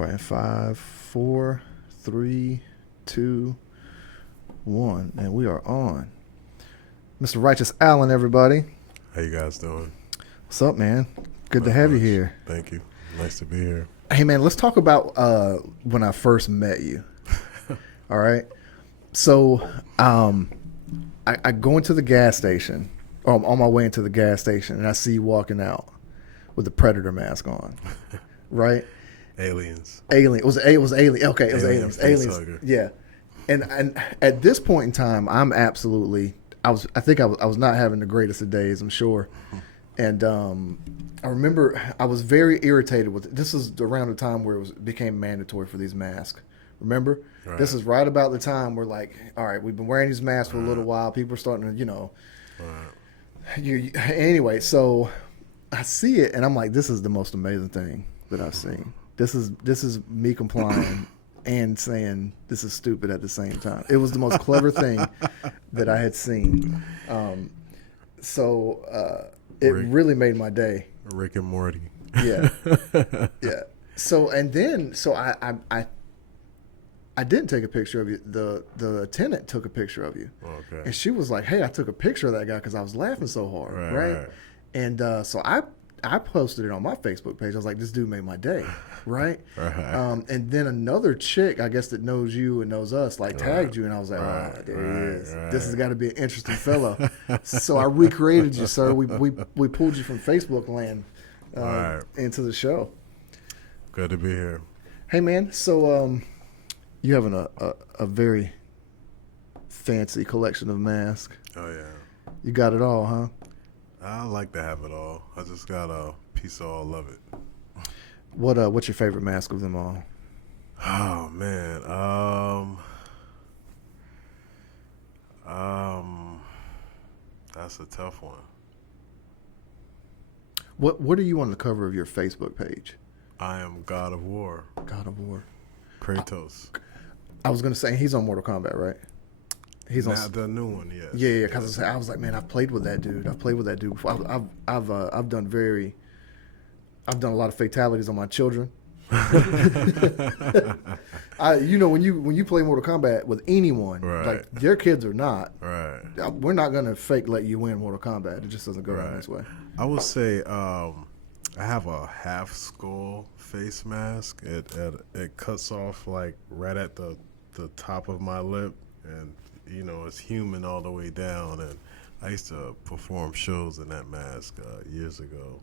right, 5, 4, 3, 2, 1, and we are on. Mr. Righteous Allen, everybody. How you guys doing? What's up, man? Good to Not have you much. here. Thank you. Nice to be here. Hey, man, let's talk about when I first met you. All right. So, I go into the gas station, or I'm on my way into the gas station, and I see you walking out with the Predator mask on, right? Aliens. Alien. It was alien. Okay, it was Alien aliens. face hugger. Yeah. And at this point in time, I'm absolutely. I was not having the greatest of days. I'm sure. And I remember I was very irritated with it. This is around the time where it became mandatory for these masks. Remember? Right. This is right about the time where, like, all right, we've been wearing these masks for a little while. People are starting to, anyway, so I see it, and I'm like, this is the most amazing thing that I've seen. This is me complying and saying this is stupid at the same time. It was the most clever thing that I had seen. It really made my day. Rick and Morty. Yeah. Yeah. So I didn't take a picture of you. The attendant took a picture of you. Okay. And she was like, hey, I took a picture of that guy because I was laughing so hard. Right. And so I posted it on my Facebook page. I was like, this dude made my day. Right. Right. And then another chick, I guess, that knows you and knows us, like, tagged you. And I was like, oh, there he is. This has got to be an interesting fellow. So I recreated you, sir. We pulled you from Facebook land into the show. Good to be here. Hey, man. So you having a very fancy collection of masks. Oh, yeah. You got it all, huh? I like to have it all. I just got a piece of all of it. What's your favorite mask of them all? Oh, man. That's a tough one. What are you on the cover of your Facebook page? I am God of War. God of War. Kratos. I was gonna say he's on Mortal Kombat, right? He's Now, on the new one, yes. Yeah. Because I was like, man, I've played with that dude. Before. I've done a lot of fatalities on my children. When you play Mortal Kombat with anyone, like their kids or not, we're not gonna fake let you win Mortal Kombat. It just doesn't go down this way. I would say I have a half skull face mask. It cuts off like right at the top of my lip, and it's human all the way down. And I used to perform shows in that mask years ago,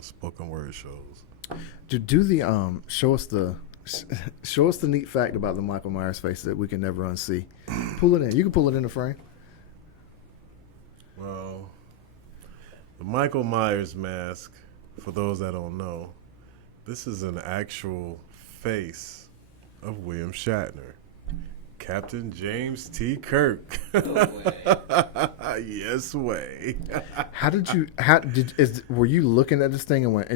spoken word shows. Do the show us the neat fact about the Michael Myers face that we can never unsee. Pull it in. You can pull it in the frame. Well, the Michael Myers mask, for those that don't know, this is an actual face of William Shatner. Captain James T. Kirk. No way. Yes way. Were you looking at this thing and went?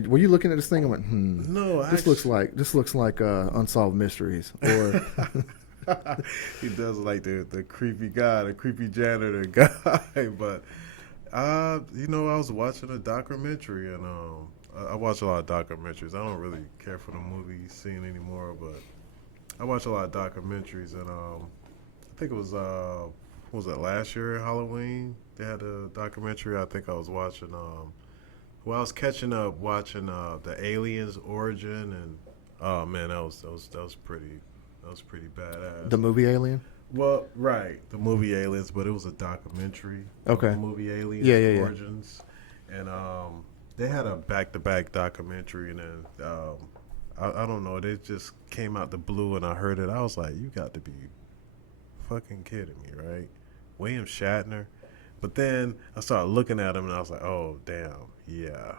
No, this looks like Unsolved Mysteries, or he does like the creepy guy, the creepy janitor guy. But I was watching a documentary, and I watch a lot of documentaries. I don't really care for the movie scene anymore, but I watch a lot of documentaries, and I think it was what was it, last year Halloween? They had a documentary. I think I was watching. I was catching up watching the Aliens origin, and oh man, that was pretty badass. the movie Alien. Well, right, the movie Aliens, but it was a documentary. Okay. The movie Aliens Yeah. origins, and they had a back-to-back documentary, and then I don't know, they just came out the blue, and I heard it. I was like, you got to be fucking kidding me, right? William Shatner. But then I started looking at him, and I was like, oh, damn, yeah,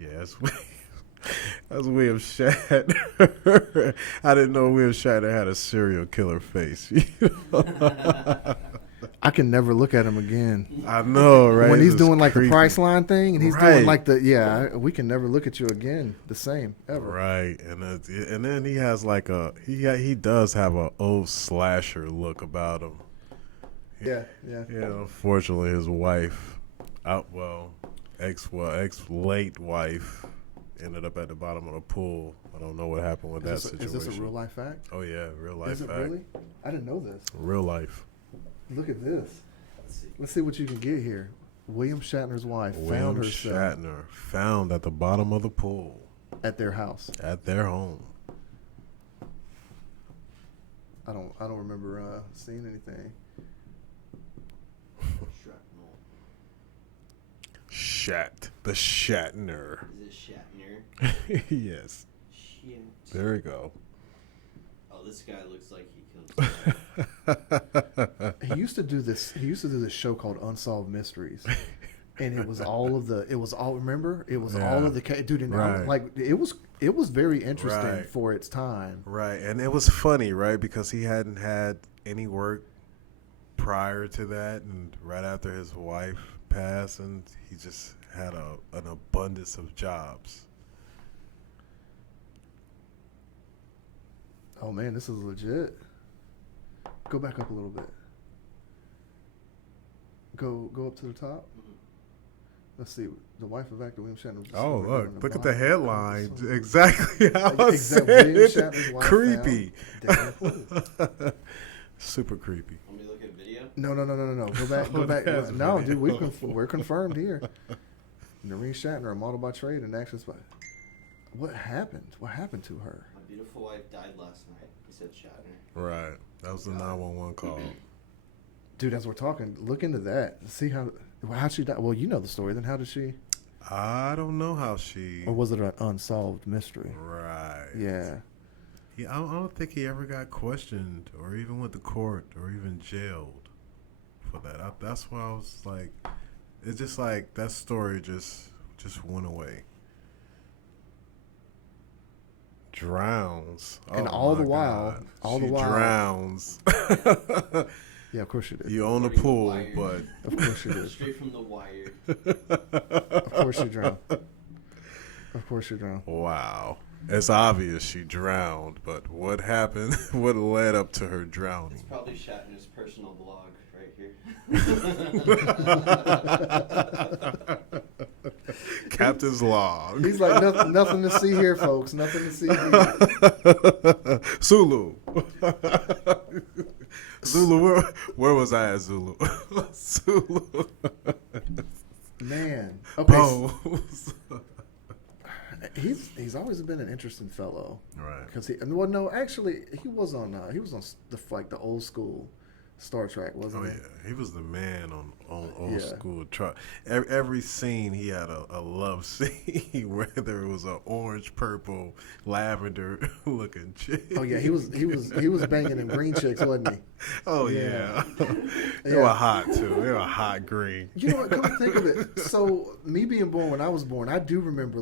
that's William Shatner. I didn't know William Shatner had a serial killer face. I can never look at him again. I know, right? When he's It's doing like creepy. the Priceline thing, and he's Right. doing like we can never look at you again the same ever. Right, and then he has like he does have a old slasher look about him. Yeah. Unfortunately, his wife, ex late wife, ended up at the bottom of the pool. I don't know what happened with that situation. Is this a real life fact? Oh yeah, real life Is it fact. really? I didn't know this. Real life. Look at this. Let's see what you can get here. William Shatner's wife found William herself Shatner found at the bottom of the pool at their house. at their home. I don't remember seeing anything. The Shatner. Is it Shatner? Yes. Shit. There we go. Oh, this guy looks like he kills. He used to do this. He used to do this show called Unsolved Mysteries, and it was all of the. It was all. Remember, it was all of the dude. And Right. like it was very interesting Right. for its time. Right, and it was funny, right? Because he hadn't had any work prior to that, and right after his wife passed, and he just had an abundance of jobs. Oh man, this is legit. Go back up a little bit. Go up to the top. Let's see. The wife of actor William Shatner. Was Oh, discovered on look at bottom the of headline. the Exactly how I said William it. Shatner's wife Creepy. found dead in pool. Super creepy. Want me to look at video? No. Go back. Go Oh, back. that's No, dude, video. we're confirmed here. Noreen Shatner, a model by trade and actress by. What happened? What happened to her? My beautiful wife died last night. He said Shatner. Right. That was the 911 call. Dude, as we're talking, look into that. See how'd she die? Well, you know the story. Then how did she? I don't know how she. Or was it an unsolved mystery? Right. Yeah. I don't think he ever got questioned or even went to court or even jailed for that. That's why I was like, it's just like that story just went away. Drowns. And Oh all my the while, God. all She the while- drowns. Yeah, of course she did. You own a According to pool, Wired. but Of course she did. Straight from the wire. Of course she drowned. Of course she drowned. wow. It's obvious she drowned, but what happened? What led up to her It's drowning? probably Shatner's personal blog right here. Captain's log. He's like, nothing to see here, folks. Nothing to see here. Zulu. Zulu, where was I at Zulu? Zulu. Man. Okay. Pose. He's always been an interesting fellow. Right. Because actually he was on the old school Star Trek, wasn't Oh he? yeah, he was the man on old Yeah. school truck. Every scene he had a love scene, whether it was an orange, purple, lavender looking chick. Oh yeah, he was banging them green chicks, wasn't he? Oh Yeah. yeah, they were hot too. They were hot green. You know what? Come to think of it, so me being born when I was born, I do remember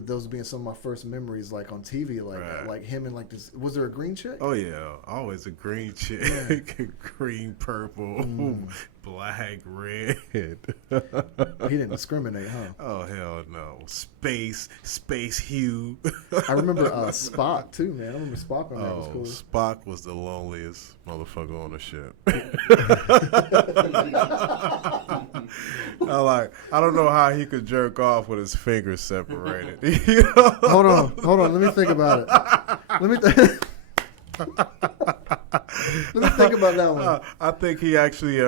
those being some of my first memories, like on TV, Right. like him and like this. Was there a green chick? Oh yeah, always a green chick, green, purple, black, red. He didn't discriminate, huh? Oh hell no, space hue. I remember Spock too, man. I remember Spock on that was Oh, cool. Spock was the loneliest motherfucker on the ship. I don't know how he could jerk off with his fingers separated. You know? Hold on. Let me think about it. Let me think about that one. I think he actually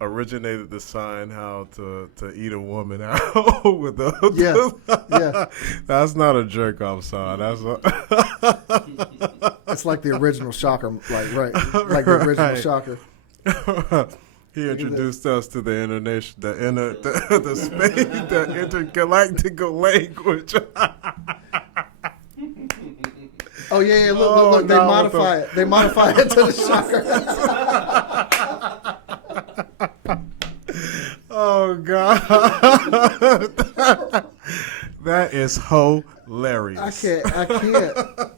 originated the sign how to eat a woman out with the Yeah. That's not a jerk off sign. That's It's like the original Shocker, like the original Right. Shocker. He introduced us to the intergalactic language. Oh yeah. Look. They now modify it. They modify it to the Shocker. Oh God, that is hilarious.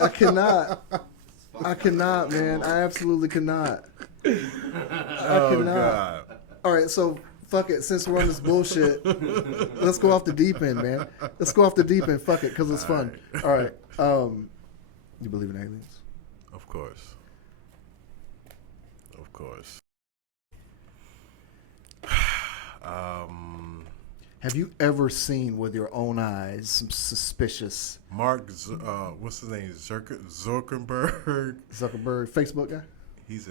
I cannot, man. I absolutely cannot. Oh God. All right, so fuck it. Since we're on this bullshit, let's go off the deep end, man. Let's go off the deep end. Fuck it, because it's fun. All right. You believe in aliens? Of course. Of course. Have you ever seen with your own eyes some suspicious What's his name? Zuckerberg. Zuckerberg Facebook guy? He's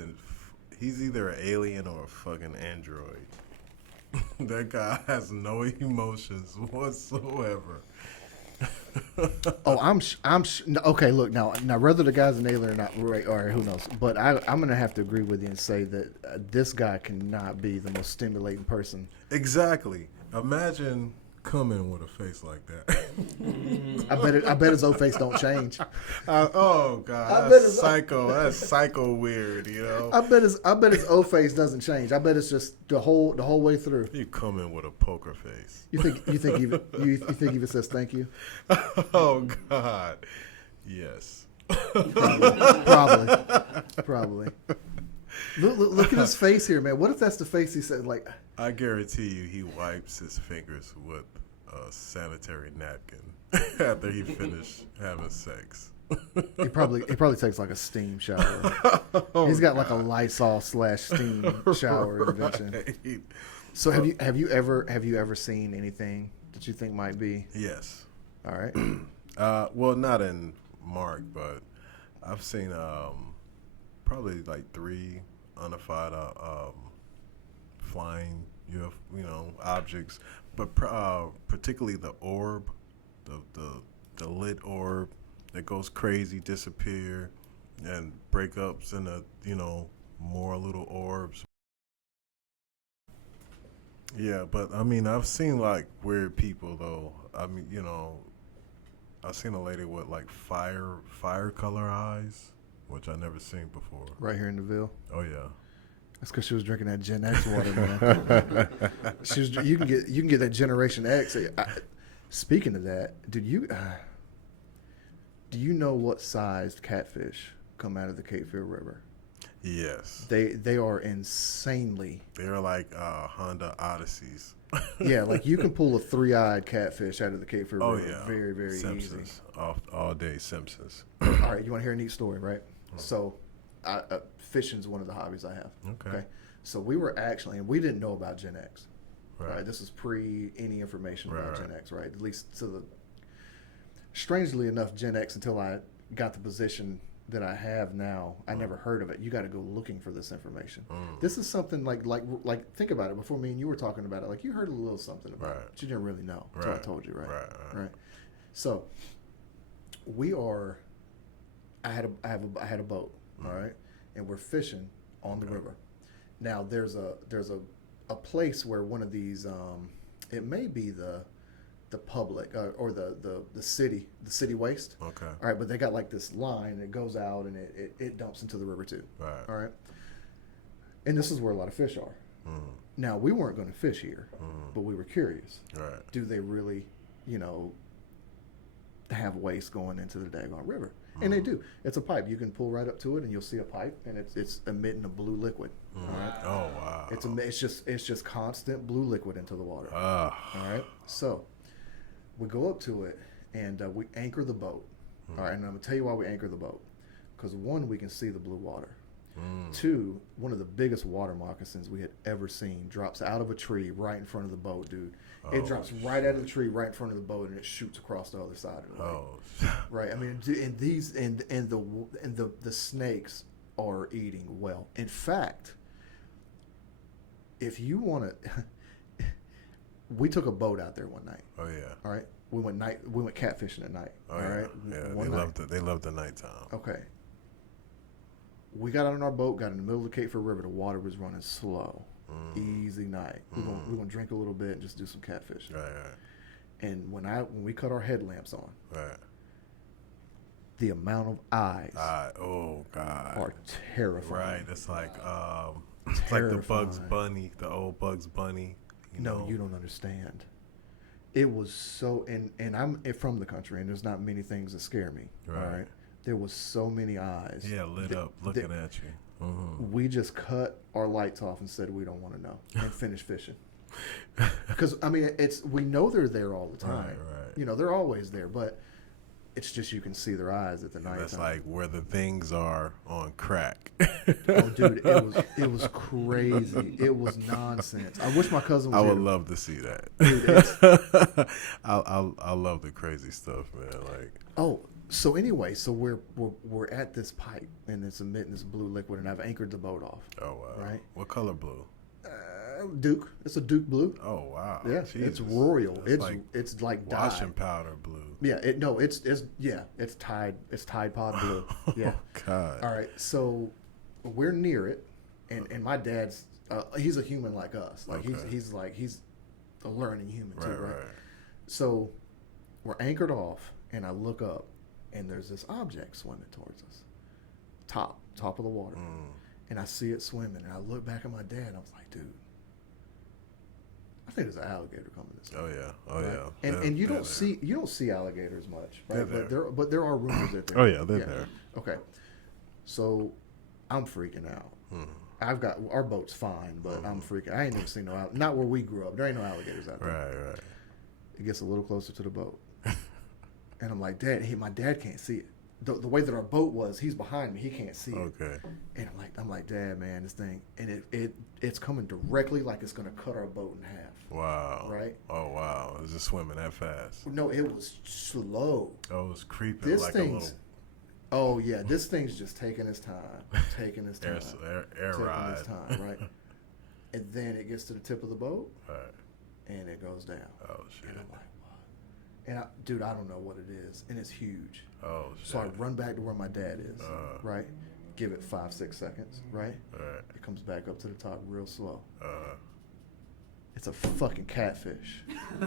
either an alien or a fucking android. That guy has no emotions whatsoever. Oh, okay. Look now, whether the guy's an alien or not, right? Or who knows? But I'm gonna have to agree with you and say that this guy cannot be the most stimulating person. Exactly. Imagine coming with a face like that. I bet his old face don't change. Oh God, that's psycho. That's psycho weird. I bet his old face doesn't change. I bet it's just the whole way through. You come in with a poker face. You think he even says thank you? Oh God, yes. Probably. Look at his face here, man. What if that's the face he said? Like, I guarantee you, he wipes his fingers with a sanitary napkin after he finished having sex. He probably takes like a steam shower. He's got like a Lysol / steam shower invention. Right. So have you ever seen anything that you think might be? Yes. All right. Well, not in Mark, but I've seen probably like 3 unified flying objects, but particularly the orb, the lit orb that goes crazy, disappear, and breakups into more little orbs. Yeah, but I mean, I've seen like weird people though. I mean, I've seen a lady with like fire color eyes, which I never seen before. Right here in the Ville. Oh yeah. That's because she was drinking that Gen X water, man. You can get that Generation X. Speaking of that, do you know what sized catfish come out of the Cape Fear River? Yes. They are insanely. They're like Honda Odysseys. Yeah, like you can pull a 3-eyed catfish out of the Cape Fear River. Yeah. Very, very Simpsons. easy. All day Simpsons. All right, you want to hear a neat story, right? So, fishing's one of the hobbies I have. Okay. So we were actually, and we didn't know about Gen X. Right. This is pre any information about Right. Gen X, right? At least strangely enough, Gen X, until I got the position that I have now, I never heard of it. You got to go looking for this information. This is something like think about it. Before me and you were talking about it, like you heard a little something about it, but you didn't really know until I told you, right? Right. So we are. I had a boat, all right, and we're fishing on the river. Now there's a place where one of these it may be the public or the city waste. Okay. All right, but they got like this line that goes out and it dumps into the river too. Right. All right. And this is where a lot of fish are. Now we weren't going to fish here, but we were curious. Right. Do they really, have waste going into the daggone river? And they do. It's a pipe. You can pull right up to it, and you'll see a pipe, and it's emitting a blue liquid. All right. Oh wow. It's just constant blue liquid into the water. All right. So we go up to it, and we anchor the boat. All right. And I'm gonna tell you why we anchor the boat, because 1, we can see the blue water. 2, one of the biggest water moccasins we had ever seen drops out of a tree right in front of the boat, dude. It drops right out of the tree right in front of the boat, and it shoots across the other side of the lake. Right. I mean, and these and the snakes are eating well. In fact, if you want to, we took a boat out there one night. Oh yeah. All right. We went catfishing at night. Oh all yeah. right. Yeah. They love the nighttime. Okay. We got on our boat, got in the middle of the Cape Fear River. The water was running slow. Easy night. We're gonna drink a little bit and just do some catfishing. Right. And when we cut our headlamps on, Right. the amount of eyes Oh God. are terrifying. Right. It's like it's like the Bugs Bunny, the old Bugs Bunny. You don't understand. It was so, and I'm from the country, and there's not many things that scare me. Right. All right. There was so many eyes. Yeah, lit up, looking at you. We just cut our lights off and said we don't want to know and finished fishing. Because I mean, we know they're there all the time. Right. They're always there, but It's just you can see their eyes at the night. That's like where the things are on crack. Oh, dude, it was crazy. It was nonsense. I wish my cousin was I here. would love to see that. Dude, I love the crazy stuff, man. Like, oh, so anyway, so we're at this pipe and it's emitting this blue liquid, and I've anchored the boat off. oh wow, Right. What color blue? Duke. It's a Duke blue. Oh wow, Yeah, Jesus. it's royal. That's It's like dye. washing powder blue. Yeah, it's Tide Pod blue. Yeah. Oh God. All right, so we're near it, and my dad's he's a human like us. Like Okay. he's a learning human too, Right, right? right. So we're anchored off, and I look up, and there's this object swimming towards us, top of the water, and I see it swimming, and I look back at my dad, and I was like, dude, I think there's an alligator coming this way. Oh yeah. Oh Right? yeah. And you They're don't see alligators much, right? They're But there are rumors that they're Oh yeah, they're there. Okay, so I'm freaking out. I've got our boat's fine, but I'm freaking. I ain't never seen not where we grew up. There ain't no alligators out there. Right. It gets a little closer to the boat, and I'm like, Dad, my dad can't see it. The way that our boat was, he's behind me. He can't see it. Okay. And I'm like, Dad, man, this thing, and it's coming directly like it's gonna cut our boat in half. Wow. Right. Oh wow. Is it swimming that fast? No, it was slow. Oh, it was creeping This like a thing's. little Oh yeah, this thing's just taking its time, taking its time, air taking ride. its time, right? And then it gets to the tip of the boat, Right. and it goes down. Oh shit. And I'm like, what? And dude, I don't know what it is, and it's huge. Oh shit. So I run back to where my dad is, Uh. right? Give it 5-6 seconds, right? Right. It comes back up to the top real slow. Uh. It's a fucking catfish,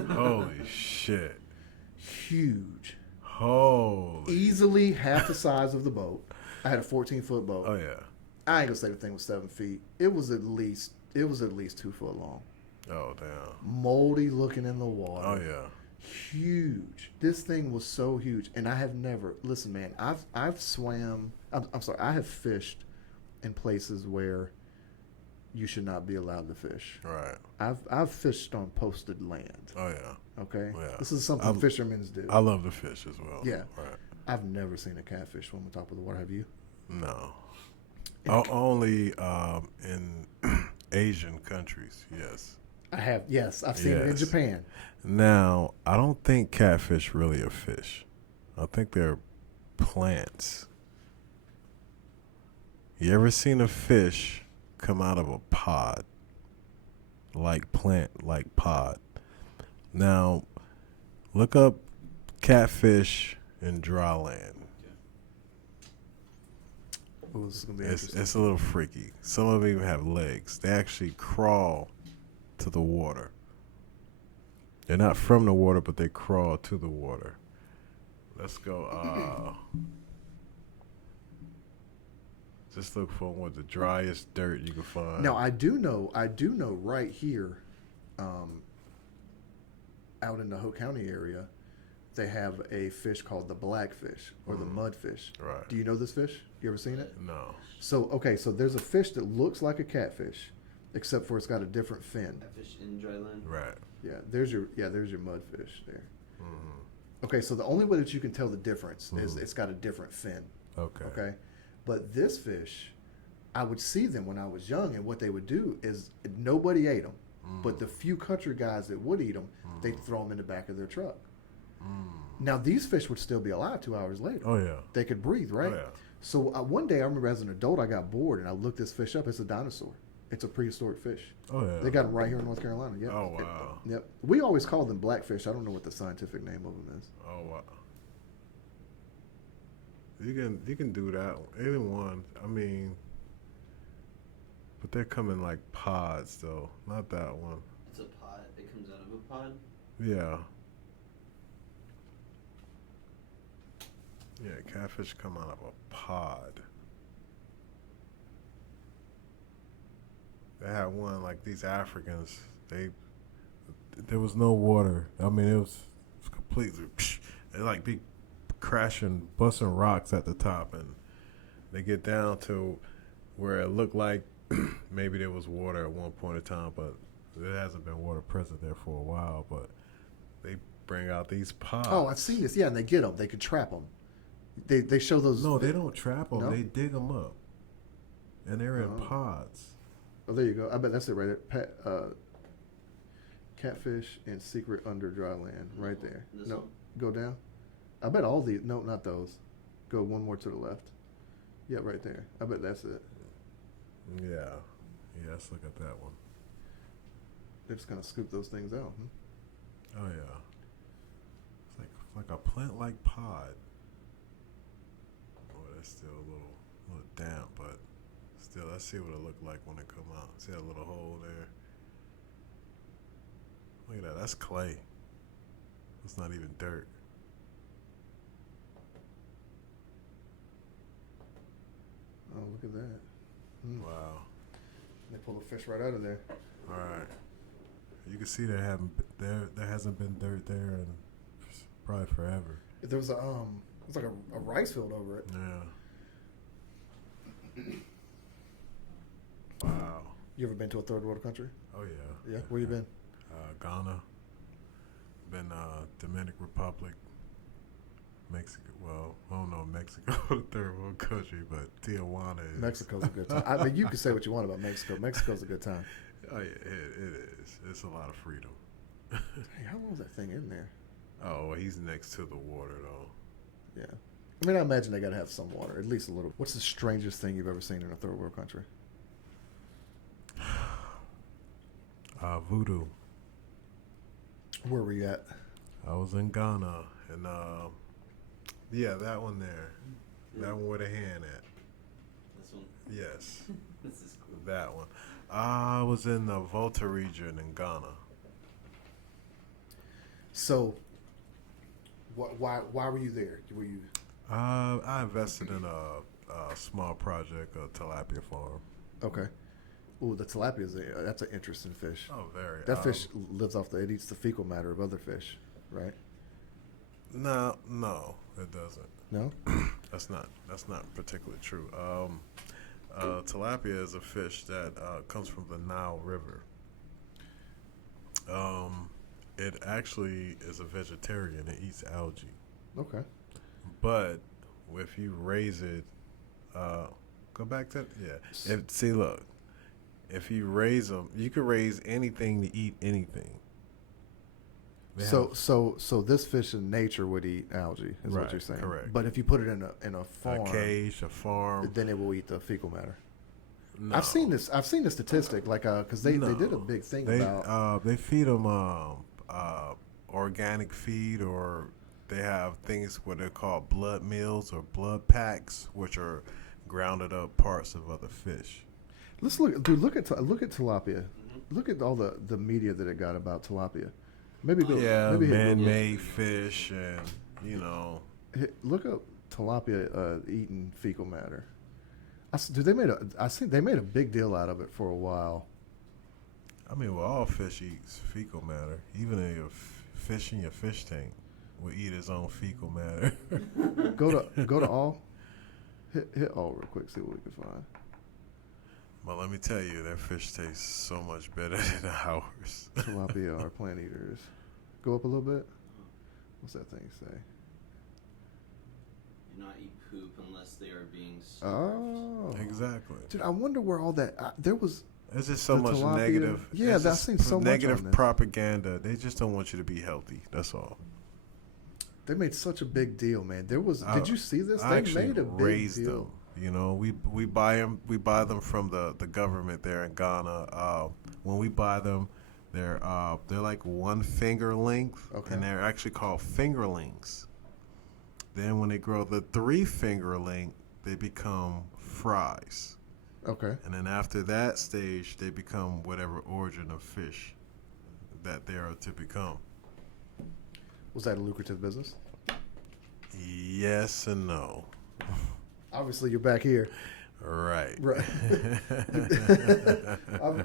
Holy shit. huge, Holy. easily half the size of the boat. I had a 14-foot boat. Oh yeah. I ain't gonna say the thing was 7 feet. It was at least 2 foot long. Oh damn. Moldy looking in the water. Oh yeah. Huge. This thing was so huge, and I have never. Listen, man. I've swam. I'm sorry. I have fished in places where you should not be allowed to fish. Right. I've fished on posted land. Oh yeah. Okay. Yeah. This is something fishermen do. I love the fish as well. Yeah. Right. I've never seen a catfish swim on top of the water. Have you? No. Only in Asian countries, yes. I have. Yes, I've seen it in Yes. Japan. Now, I don't think catfish really are fish. I think they're plants. You ever seen a fish come out of a pod? Like plant, like pod. Now, look up catfish in dry land. Oh, this is gonna be It's interesting. a little freaky. Some of them even have legs. They actually crawl to the water. They're not from the water, but they crawl to the water. Let's go. Just look for what the driest dirt you can find. Now I do know right here, out in the Hope County area, they have a fish called the blackfish or the mudfish. Right. Do you know this fish? You ever seen it? No. So there's a fish that looks like a catfish, except for it's got a different fin. That fish in dry land. Right. Yeah, there's your mudfish there. Mm-hmm. Okay, so the only way that you can tell the difference is it's got a different fin. Okay. Okay, but this fish, I would see them when I was young, and what they would do is nobody ate them, but the few country guys that would eat them, they'd throw them in the back of their truck. Now these fish would still be alive 2 hours later. Oh yeah. They could breathe, right? Oh, yeah. So one day I remember as an adult I got bored and I looked this fish up. It's a dinosaur. It's a prehistoric fish. Oh yeah. They got them right here in North Carolina. Yep. Oh wow. Yep. We always call them blackfish. I don't know what the scientific name of them is. Oh wow. You can do that. Either one. I mean, but they're coming like pods though. Not that one. It's a pod. It comes out of a pod. Yeah. Yeah, catfish come out of a pod. They had one like these Africans. There was no water. I mean, it was completely. They like be crashing, busting rocks at the top, and they get down to where it looked like maybe there was water at one point in time, but there hasn't been water present there for a while. But they bring out these pods. Oh, I've seen this. Yeah, and they get them. They could trap them. They show those. No, they don't trap them. No? They dig them up, and they're in pods. Oh, there you go. I bet that's it right there. Catfish and secret under dry land, right there. This No, one? go down. I bet all the no, not those. Go one more to the left. Yeah, right there. I bet that's it. Yeah. Let's look at that one. They're just gonna scoop those things out. Hmm? Oh yeah. It's like a plant-like pod. Oh, that's still a little damp, but still, let's see what it looked like when it come out. See that little hole there? Look at that. That's clay. It's not even dirt. Oh, look at that. Hmm. Wow. They pull the fish right out of there. All right. You can see there hasn't been dirt there in probably forever. There was it's like a rice field over it. Yeah. Wow. You ever been to a third world country? Oh yeah. Yeah. Where you been? Ghana. Been Dominican Republic. Mexico. Well, I don't know Mexico, the third world country, but Tijuana is. Mexico's a good time. I mean, you can say what you want about Mexico. Mexico's a good time. Oh yeah, it is. It's a lot of freedom. Hey, how long is that thing in there? Oh, well, he's next to the water though. Yeah. I mean, I imagine they got to have some water, at least a little. What's the strangest thing you've ever seen in a third world country? Voodoo. Where were you at? I was in Ghana, and yeah, that one there. That one with a hand at. This one? Yes. This is cool. That one. I was in the Volta region in Ghana. So, why were you there? Were you? I invested in a small project, a tilapia farm. Okay. Ooh, the tilapia that's an interesting fish. Oh, very. That fish lives off it eats the fecal matter of other fish, right? No, it doesn't. No? That's not particularly true. Tilapia is a fish that comes from the Nile River. It actually is a vegetarian. It eats algae. Okay. But if you raise it, go back to look. If you raise them, you can raise anything to eat anything. So this fish in nature would eat algae, is what Right, you're saying. correct. But if you put it in a farm, A cage, a farm. then it will eat the fecal matter. No. I've seen this statistic, like because they did a big thing about. They feed them organic feed, or they have things what they call blood meals or blood packs, which are grounded up parts of other fish. Let's look, dude. Look at tilapia. Look at all the media that it got about tilapia. Maybe man-made fish, and look up tilapia eating fecal matter. I think they made a big deal out of it for a while. I mean, well, all fish eats fecal matter. Even a fish in your fish tank will eat its own fecal matter. Go to all. Hit all real quick. See what we can find. But let me tell you, their fish tastes so much better than ours. Tilapia are plant eaters. Go up a little bit. What's that thing say? Do not eat poop unless they are being starved. Oh, Exactly. dude, I wonder where all that there was. There's just so The much tilapia- negative. yeah, there's I've just seen so much negative on this. propaganda. They just don't want you to be healthy. That's all. They made such a big deal, man. There was. Did you see this? I They actually made a big raised deal. them. We buy them. We buy them from the government there in Ghana. When we buy them, they're like 1 finger length, Okay. and they're actually called fingerlings. Then when they grow the 3 finger length, they become fries. Okay. And then after that stage, they become whatever origin of fish that they are to become. Was that a lucrative business? Yes and no. Obviously, you're back here. Right. Right.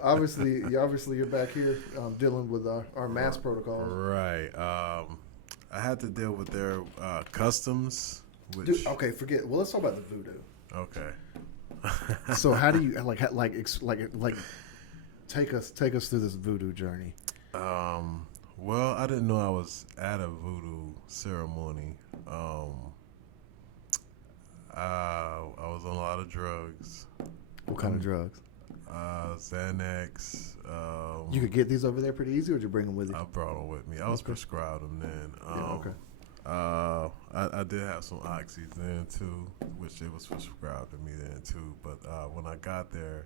obviously, you're back here dealing with our mass protocols. Right. I had to deal with their customs, which. Dude, okay, forget. Well, let's talk about the voodoo. Okay. So, how do you take us through this voodoo journey? Well, I didn't know I was at a voodoo ceremony. I was on a lot of drugs. What kind of drugs? Xanax. You could get these over there pretty easy, or did you bring them with you? I brought them with me. I was Okay. prescribed them then. Yeah, okay. I did have some oxys then too, which it was prescribed to me then too. But when I got there,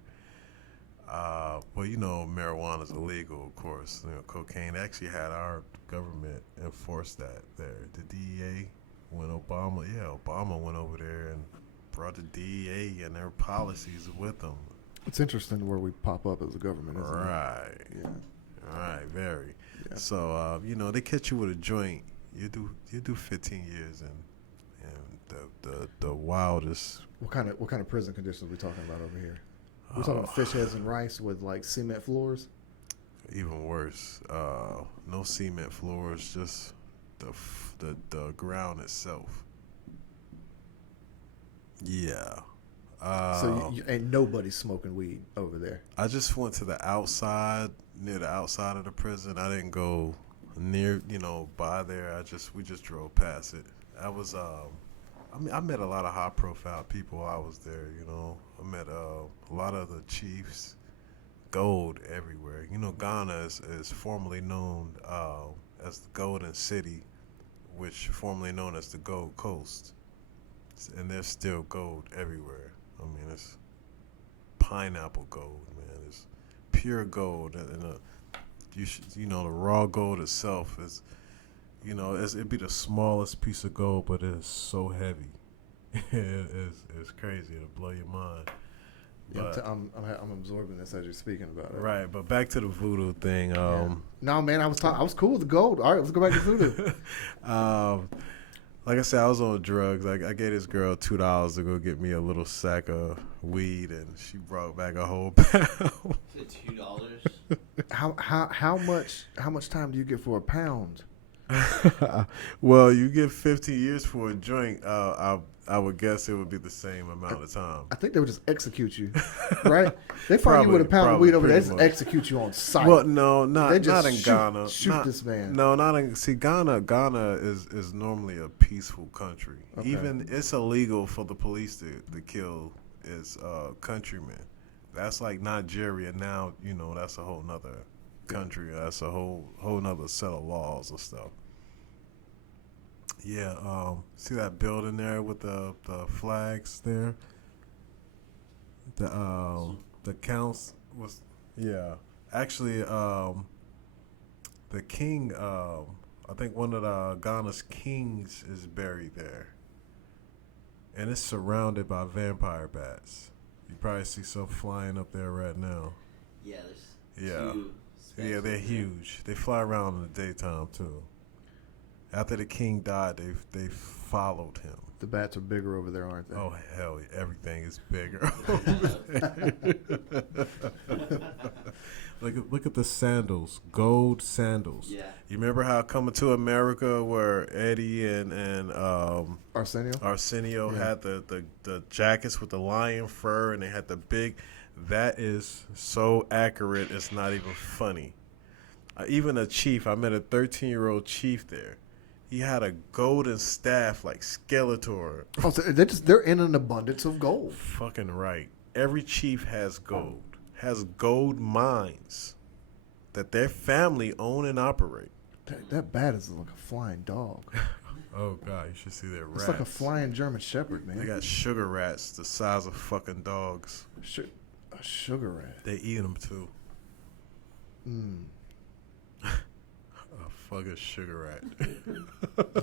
well, you know, marijuana is illegal, of course. You know, cocaine actually had our government enforce that there. The DEA, when Obama went over there and brought the DEA and their policies with them. It's interesting where we pop up as a government, isn't Right. it? Yeah. Right, very. Yeah. So you know, they catch you with a joint. You do 15 years and the wildest. What kind of prison conditions are we talking about over here? We're talking fish heads and rice with like cement floors. Even worse. No cement floors, just the ground itself. Yeah. So ain't nobody smoking weed over there. I just went to the outside, near the outside of the prison. I didn't go near, by there. We just drove past it. I met a lot of high profile people while I was there, I met a lot of the chiefs. Gold everywhere. Ghana is formerly known as the Golden City, which formerly known as the Gold Coast. And there's still gold everywhere. I mean, it's pineapple gold, man. It's pure gold, and the raw gold itself is, it'd be the smallest piece of gold, but it's so heavy. it's crazy. It'll blow your mind. Yeah, But, I'm absorbing this as you're speaking about it. right, but back to the voodoo thing. No, man, I was cool with the gold. All right, let's go back to voodoo. Like I said, I was on drugs. I gave this girl $2 to go get me a little sack of weed, and she brought back a whole pound. $2. How much time do you get for a pound? Well, you get 15 years for a joint. I would guess it would be the same amount of time. I think they would just execute you, right? They find you with a pound of weed over there, they just execute you on sight. Well, no, not They just in Ghana. shoot this man. No, not in. See, Ghana is normally a peaceful country. Okay. Even it's illegal for the police to kill its countrymen. That's like Nigeria now. That's a whole nother country. That's a whole nother set of laws and stuff. Yeah, see that building there with the flags there? The counts was, yeah. Actually, the king, I think one of the Ghana's kings is buried there. And it's surrounded by vampire bats. You probably see some flying up there right now. Yeah, there's two specs Yeah, they're up there. huge. They fly around in the daytime too. After the king died, they followed him. The bats are bigger over there, aren't they? Oh hell, everything is bigger. Look at the sandals, gold sandals. Yeah. You remember how Coming to America, where Eddie and Arsenio? Arsenio had the jackets with the lion fur, and they had the big. That is so accurate. It's not even funny. Even a chief. I met a 13-year-old chief there. He had a golden staff like Skeletor. Oh, so they're in an abundance of gold. Fucking right. Every chief has gold mines that their family own and operate. That bat is like a flying dog. Oh God, you should see their rats. It's like a flying German Shepherd, man. They got sugar rats the size of fucking dogs. A sugar rat. They eat them too. Mm. A fucking sugar rat.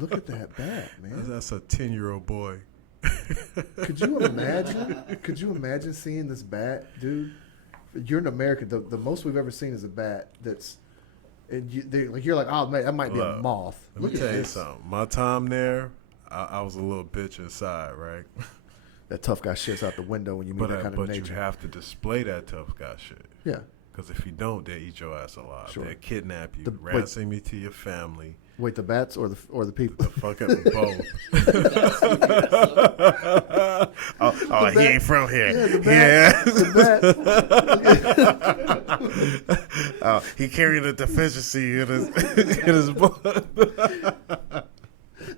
Look at that bat, man. That's a 10-year-old boy. Could you imagine? Could you imagine seeing this bat, dude? You're in America. The most we've ever seen is a bat that's, and you're like, oh man, that might be a Look, moth. Let Look me at tell you this. something. My time there, I was a little bitch inside, right? That tough guy shit's out the window when you meet that kind of But nature. you have to display that tough guy shit. Yeah. Because if you don't, they'll eat your ass alive. Sure. They'll kidnap you, Wait. ransom you to your family. Wait, the bats or the people? The fucking both. That's the Oh, he ain't from here. Yeah, the bat. Oh, he carried a deficiency in his blood.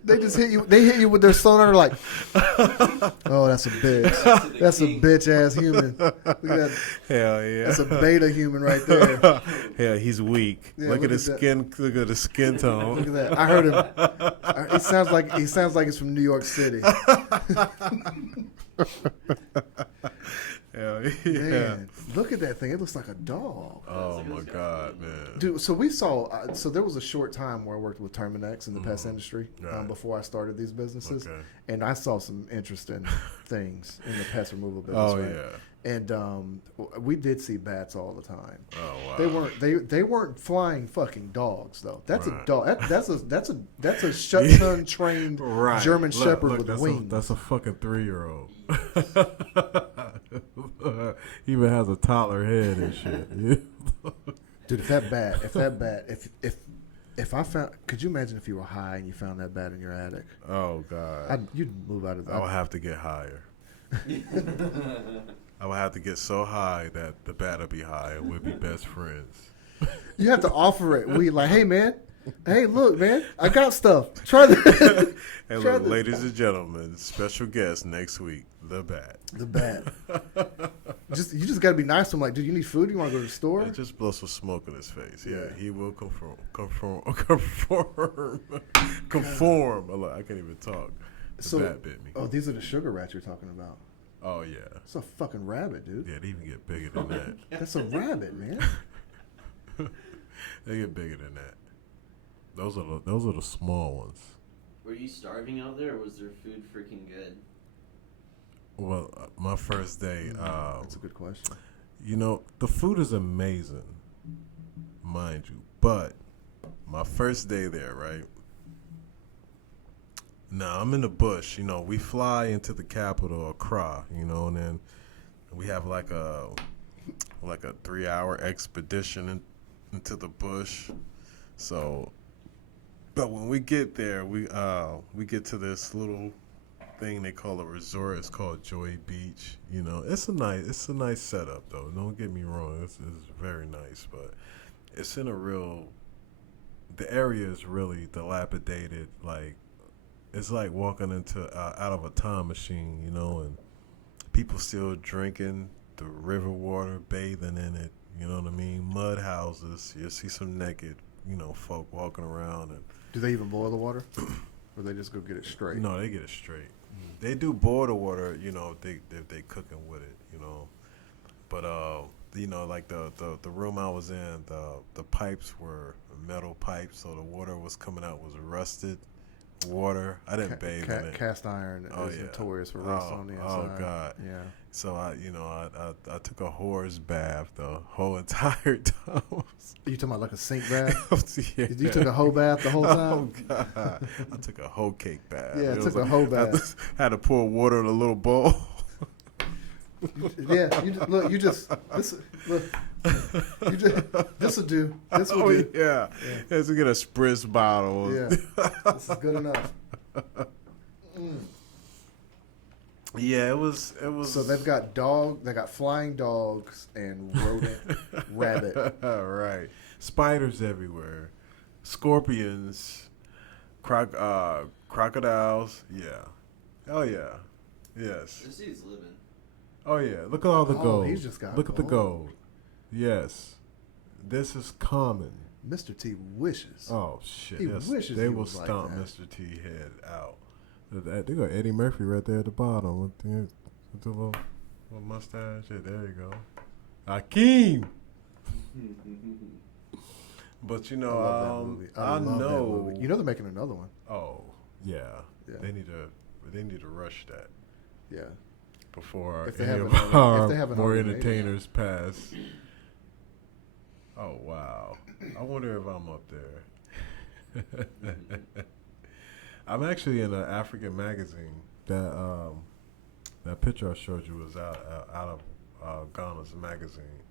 They just hit you. They hit you with their sonar, like, oh, that's a bitch. That's a bitch ass human. Look at that. Hell yeah. That's a beta human right there. Yeah, he's weak. Yeah, look at his that. skin. Look at his skin tone. Look at that. I heard him. He sounds like he's from New York City. Hell yeah. Man, look at that thing. It looks like a dog. Oh my god, man. Dude, so we saw. So there was a short time where I worked with Terminex in the pest industry Right. before I started these businesses, Okay. and I saw some interesting things in the pest removal business. Oh right? yeah. And we did see bats all the time. Oh wow. They weren't flying fucking dogs though. That's a Right. dog. That's a shotgun trained Right. German Look, Shepherd look, with that's wings. that's a fucking 3-year-old. He even has a toddler head and shit. Dude, if I found, could you imagine if you were high and you found that bat in your attic? Oh god. You'd move out of that. I would have to get higher. I would have to get so high that the bat would be high and we'd be best friends. You have to offer it. We like, hey man, hey look man, I got stuff. Try this. Hey, Try look, this. ladies and gentlemen, special guest next week, the bat. The bat. You just got to be nice to him. Like, dude, you need food? You want to go to the store? Yeah, just blow some smoke in his face. Yeah, Yeah. he will conform. Look, I can't even talk. The bat bit me. Oh, these are the sugar rats you're talking about. Oh yeah. It's a fucking rabbit, dude. Yeah, they even get bigger than that. That's a rabbit, man. They get bigger than that. Those are the small ones. Were you starving out there, or was their food freaking good? Well, my first day, That's a good question. you know, the food is amazing, mind you. But my first day there, right? Now I'm in the bush. You know, we fly into the capital, Accra. You know, and then we have like a 3-hour expedition into the bush. So, but when we get there, we get to this little thing they call a resort. It's called Joy Beach. You know, it's a nice setup though. Don't get me wrong. It's very nice, but it's in the area is really dilapidated. Like, it's like walking into out of a time machine, you know, and people still drinking the river water, bathing in it. You know what I mean? Mud houses. You'll see some naked, you know, folk walking around. And Do they even boil the water? Or they just go get it straight? no, they get it straight. They do boil the water, you know, if they cooking with it, you know. But you know, like the room I was in, the pipes were metal pipes, so the water was coming out was rusted water. I didn't bathe in it. Cast iron is notorious for rust on the inside. Oh God. Yeah. So I I took a horse bath the whole entire time. You talking about like a sink bath? Yeah. You took a hoe bath the whole time? Oh God! I took a whole cake bath. Yeah, I It took was a hoe bath. had to pour water in a little bowl. Yeah, this will do. This will Oh do. yeah. Has to get a spritz bottle. Yeah, this is good enough. Yeah, it was. So they've got they got flying dogs and rodent, rabbit. Right. Spiders everywhere, scorpions, crocodiles. Yeah. Oh yeah. Yes. This dude's living. Oh yeah. Look at all the Oh, gold. he's just got Look at the gold. gold. Yes. This is common. Mr. T wishes. Oh shit! He Yes, wishes they he will was like stomp that. Mr. T head out. They got Eddie Murphy right there at the bottom with the little mustache. Yeah, there you go, Hakeem. But you I know, love that movie. I love that know. movie. You know they're making another one. Oh yeah. Yeah. They need to rush that Yeah. before If they any haven't of already- our if they haven't more already made it. entertainers pass. Oh wow! I wonder if I'm up there. I'm actually in an African magazine. That picture I showed you was out of Ghana's magazine.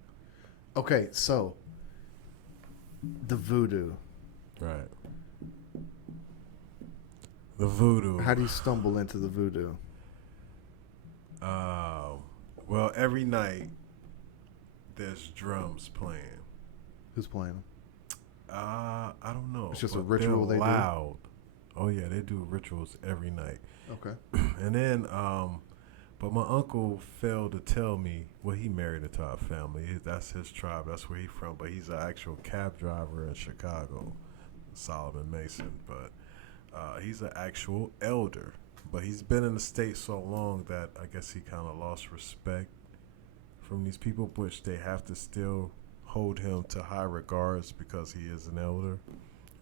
Okay, so the Voodoo. Right. The voodoo. How do you stumble into the voodoo? Well, every night there's drums playing. Who's playing them? I don't know. It's just a but ritual they're they do? loud. Oh yeah, they do rituals every night. Okay. And then, but my uncle failed to tell me. Well, he married into our family. That's his tribe. That's where he's from. But he's an actual cab driver in Chicago, Solomon Mason. But he's an actual elder. But he's been in the state so long that I guess he kind of lost respect from these people, which they have to still hold him to high regards because he is an elder.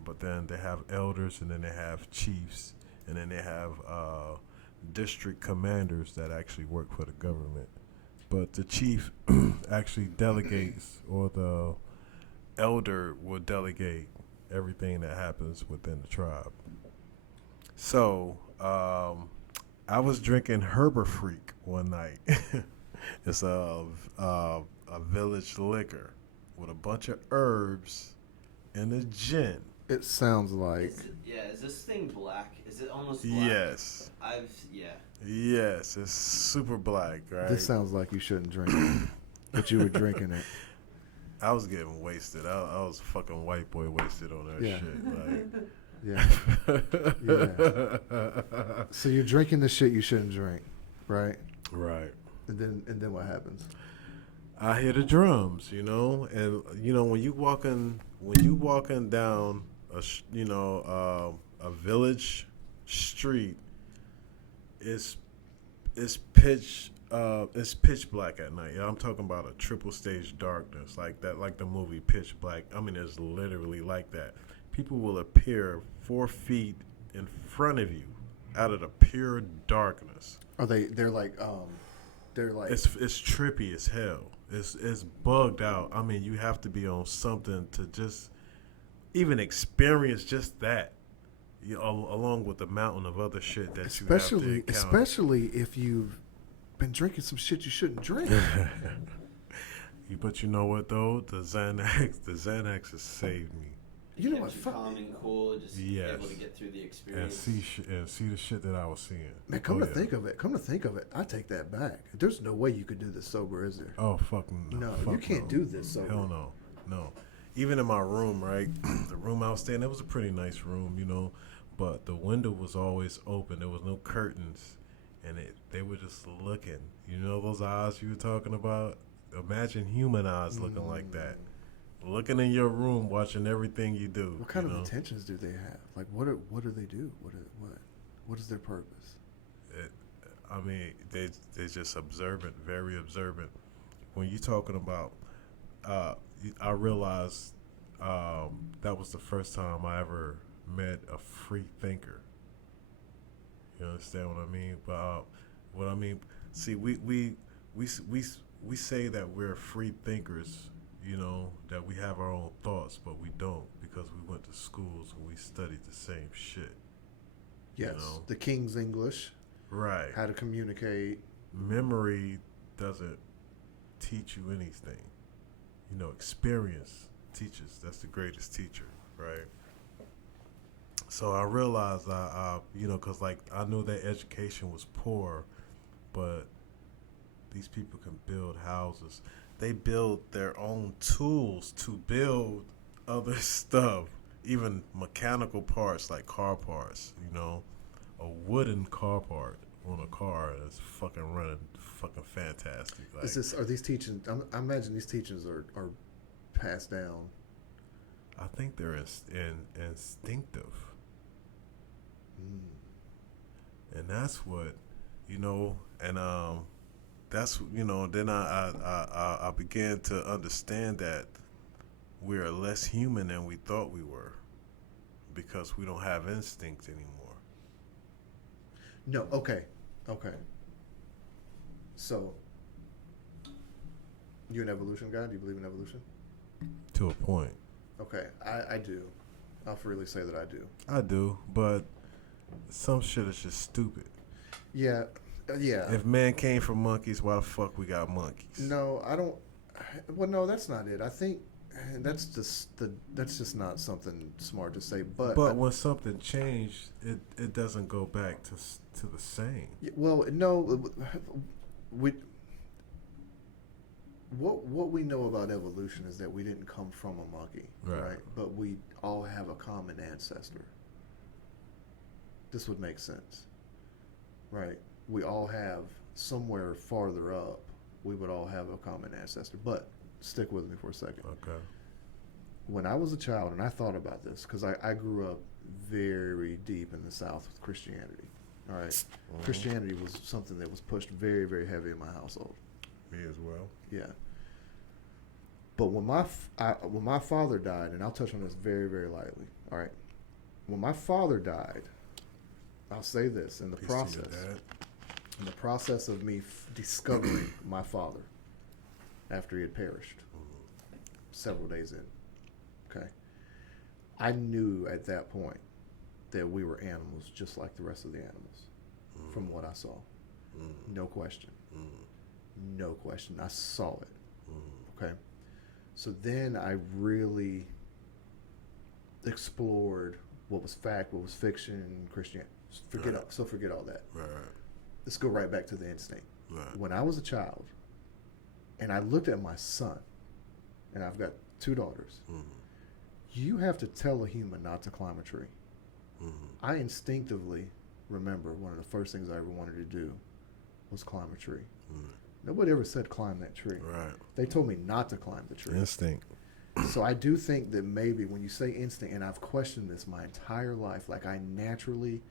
But then they have elders, and then they have chiefs, and then they have district commanders that actually work for the government. But the chief actually delegates, or the elder will delegate everything that happens within the tribe. So I was drinking Herber Freak one night. It's a village liquor with a bunch of herbs and a gin. It sounds like. Is this thing black? Is it almost black? Yes. Yeah. Yes, it's super black, right? This sounds like you shouldn't drink it, but you were drinking it. I was getting wasted. I was fucking white boy wasted on that Yeah. shit. Like, Yeah. So you're drinking the shit you shouldn't drink, right? right. And then what happens? I hear the drums, and when you walking down a village street, it's pitch black at night. Yeah, I'm talking about a triple stage darkness like that, like the movie Pitch Black. I mean, it's literally like that. People will appear 4 feet in front of you out of the pure darkness. Are they're like It's trippy as hell. It's bugged out. I mean, you have to be on something to just even experience just that. Along with the mountain of other shit that you have to encounter. Especially if you've been drinking some shit you shouldn't drink. But you know what though? The Xanax has saved me. You know what? Kept you calm and cool, just able to get through the And experience. see the shit that I was seeing. Man, come to think of it, I take that back. There's no way you could do this sober, is there? Oh fucking No, fuck you can't do this sober. Hell no. Even in my room, right? The room I was staying, it was a pretty nice room, but the window was always open. There was no curtains, and they were just looking. You know those eyes you were talking about? Imagine human eyes looking like that. Looking in your room, watching everything you do. What kind of intentions do they have? Like, what do they do? What is their purpose? They're just observant, very observant. When you're talking about, I realized that was the first time I ever met a free thinker. You understand what I mean? But what I mean, see, we say that we're free thinkers. That we have our own thoughts, but we don't, because we went to schools and we studied the same shit. Yes, the King's English. Right. How to communicate. Memory doesn't teach you anything. Experience teaches. That's the greatest teacher, right? So I realized, because I knew that education was poor, but these people can build houses. They build their own tools to build other stuff, even mechanical parts like car parts. A wooden car part on a car that's fucking running fucking fantastic. Are these teachings? I imagine these teachings are passed down. I think they're instinctive, and that's what and that's then I began to understand that we're less human than we thought we were, because we don't have instinct anymore. No, okay. So, you an evolution guy? Do you believe in evolution? To a point. Okay, I do. I'll freely say that I do. I do, but some shit is just stupid. Yeah. If man came from monkeys, why the fuck we got monkeys? No, I don't. Well, no, that's not it. I think And that's just not something smart to say. But when something changed, it doesn't go back to the same. well, no, we what we know about evolution is that we didn't come from a monkey, right? But we all have a common ancestor. This would make sense, right? We all have somewhere farther up. We would all have a common ancestor. But stick with me for a second. Okay. When I was a child, and I thought about this because I grew up very deep in the South with Christianity. All right, Christianity was something that was pushed very, very heavy in my household. Me as well. Yeah. But when my father died, and I'll touch on this very, very lightly. All right, when my father died, I'll say this in the Peace to your process. dad. In the process of me discovering my father after he had perished several days in, okay, I knew at that point that we were animals just like the rest of the animals from what I saw. No question. No question. I saw it. Okay. So then I really explored what was fact, what was fiction, Christianity. Forget all that. Right. Let's go right back to the instinct. Right. When I was a child, and I looked at my son, and I've got 2 daughters. You have to tell a human not to climb a tree. I instinctively remember one of the first things I ever wanted to do was climb a tree. Nobody ever said climb that tree. Right. They told me not to climb the tree. Instinct. So I do think that maybe when you say instinct, and I've questioned this my entire life, like I naturally,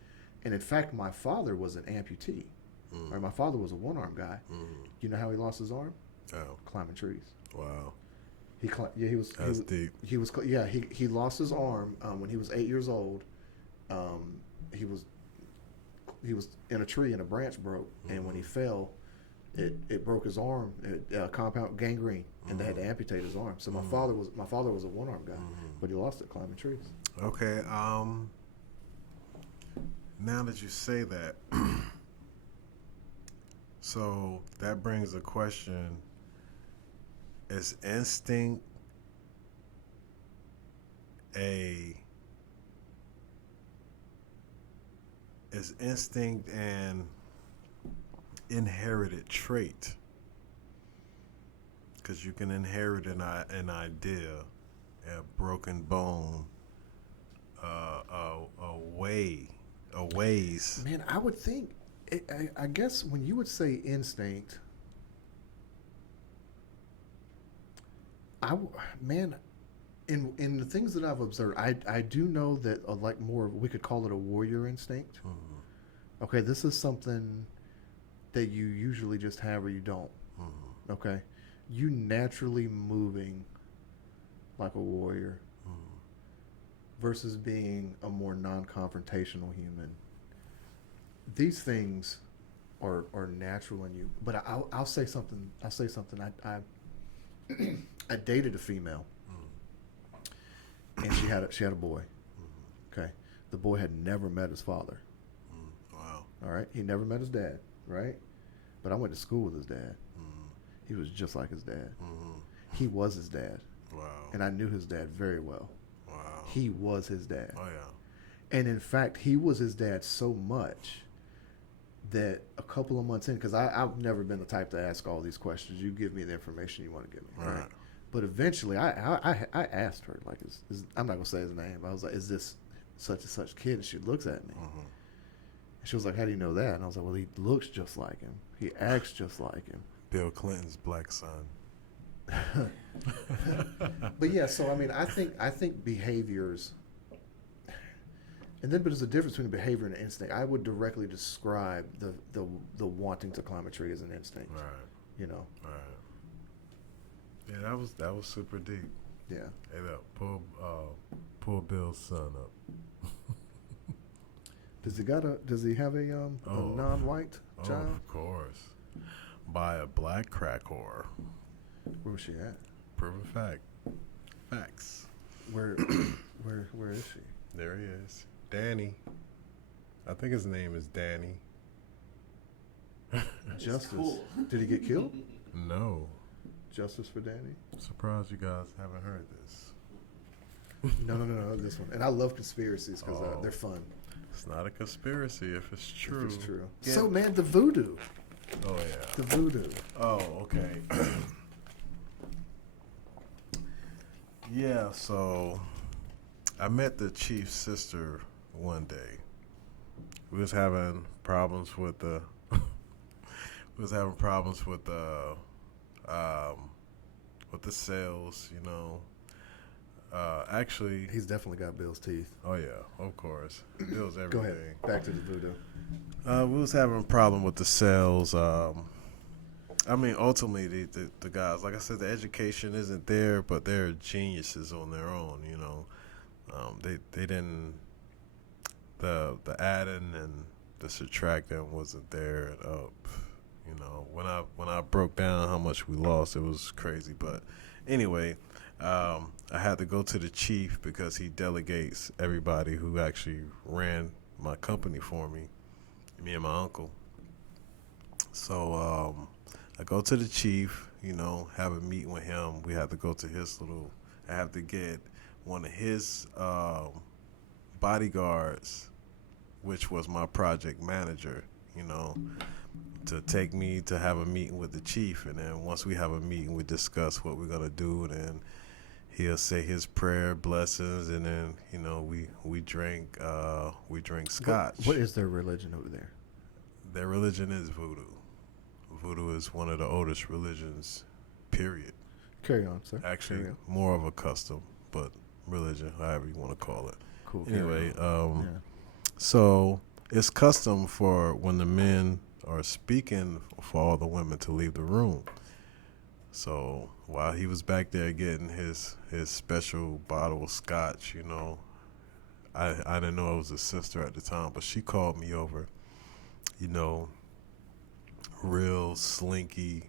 and in fact, my father was an amputee. Or my father was a one-arm guy. You know how he lost his arm? Oh. Climbing trees. Wow. That's deep. He lost his arm when he was 8 years old. He was in a tree and a branch broke, and when he fell, it broke his arm, compound gangrene, and they had to amputate his arm. So my father was a one-arm guy, but he lost it climbing trees. Okay. Now that you say that, so that brings a question: is instinct an inherited trait? Because you can inherit an idea, a broken bone, a ways. Man, I would think. I guess when you would say instinct, in the things that I've observed, I do know that like more we could call it a warrior instinct. Okay, this is something that you usually just have or you don't. Okay, you naturally moving like a warrior versus being a more non-confrontational human. These things are natural in you. But I'll say something. I dated a female, and she had a boy. Okay, the boy had never met his father. Wow. All right, he never met his dad. Right, but I went to school with his dad. He was just like his dad. He was his dad. Wow. And I knew his dad very well. Wow. He was his dad. Oh yeah. And in fact, he was his dad so much that a couple of months in, because I've never been the type to ask all these questions. You give me the information you want to give me. Right. But eventually, I asked her, like, I'm not going to say his name. I was like, is this such and such kid? And she looks at me. And she was like, how do you know that? And I was like, well, he looks just like him. He acts just like him. Bill Clinton's black son. But yeah, so I mean, I think behaviors, and then but there's a difference between behavior and instinct. I would directly describe the wanting to climb a tree as an instinct. Right. You know. Right. Yeah, that was super deep. Yeah. Hey, look, pull Bill's son up. Does he have a non-white child? Of course. By a black crack whore. Where was she at? Proven fact. Facts. Where is she? There he is. Danny. I think his name is Danny. Justice. Cool. Did he get killed? No. Justice for Danny. Surprised you guys haven't heard this. No, this one. And I love conspiracies because they're fun. It's not a conspiracy if it's true. If it's true. Yeah. So, man, the voodoo. Oh, yeah. The voodoo. Oh, okay. Yeah, so I met the chief's sister one day. We was having problems with the sales, you know. Actually, He's definitely got Bill's teeth. oh yeah, of course, Bill's everything. Go ahead. Back to the voodoo. We was having a problem with the sales. I mean, ultimately, the guys, like I said, the education isn't there, but they're geniuses on their own. You know, they didn't the adding and the subtracting wasn't there. You know, when I broke down how much we lost, it was crazy. But anyway, I had to go to the chief because he delegates everybody who actually ran my company for me and my uncle. So I go to the chief, you know, have a meeting with him. We have to go to I have to get one of his bodyguards, which was my project manager, you know, to take me to have a meeting with the chief. And then once we have a meeting, we discuss what we're going to do. And then he'll say his prayer, blessings, and then, you know, we drink scotch. What is their religion over there? Their religion is voodoo. Voodoo is one of the oldest religions, period. Carry on, sir. Actually, Carry on. more of a custom, but religion, however you want to call it. Cool. Anyway, Yeah. so it's custom for when the men are speaking for all the women to leave the room. So while he was back there getting his special bottle of scotch, you know, I didn't know it was his sister at the time, but she called me over, you know, real slinky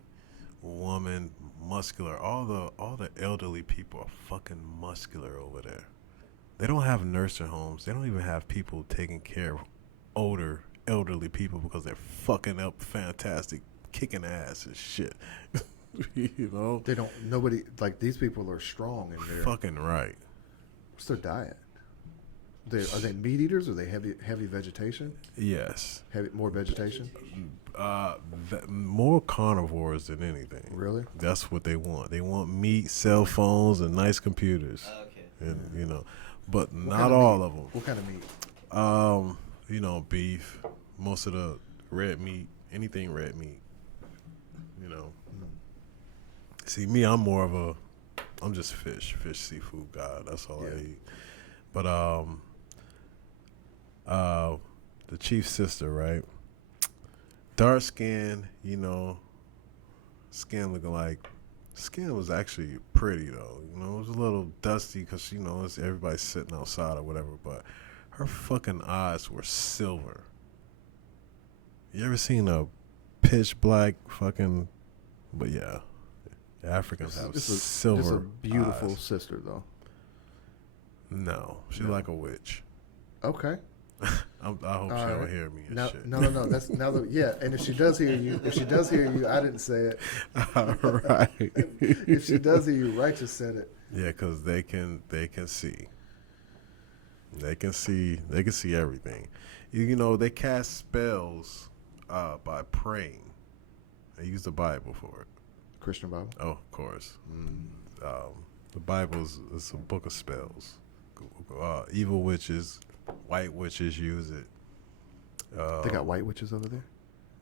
woman, muscular. All the elderly people are fucking muscular over there. They don't have nursing homes. They don't even have people taking care of older elderly people because they're fucking up fantastic, kicking ass and shit. You know? Nobody, like, these people are strong in there. Fucking right. What's their diet? Are they meat eaters? Are they heavy vegetation? Yes. More vegetation? More carnivores than anything. Really? That's what they want. They want meat, cell phones, and nice computers. Okay. And you know, but What not kind all meat? of them. What kind of meat? You know, beef, most of the red meat, anything red meat. You know. See, me, I'm just fish, seafood guy. That's all I eat. But the chief's sister, right? Dark skin, you know, skin was actually pretty though. You know, it was a little dusty because, you know, everybody's sitting outside or whatever, but her fucking eyes were silver. You ever seen a pitch black fucking, but yeah, Africans have silver It's a beautiful eyes. sister, though. No, she's like a witch. Okay. I hope she don't hear me and shit. No. That's now that and if she does hear you, I didn't say it. All right. If she does hear you, Richus said it. Yeah, because they can see. They can see everything. You know, they cast spells by praying. They use the Bible for it. Christian Bible? Oh, of course. The Bible is a book of spells. Evil witches, white witches use it. They got white witches over there?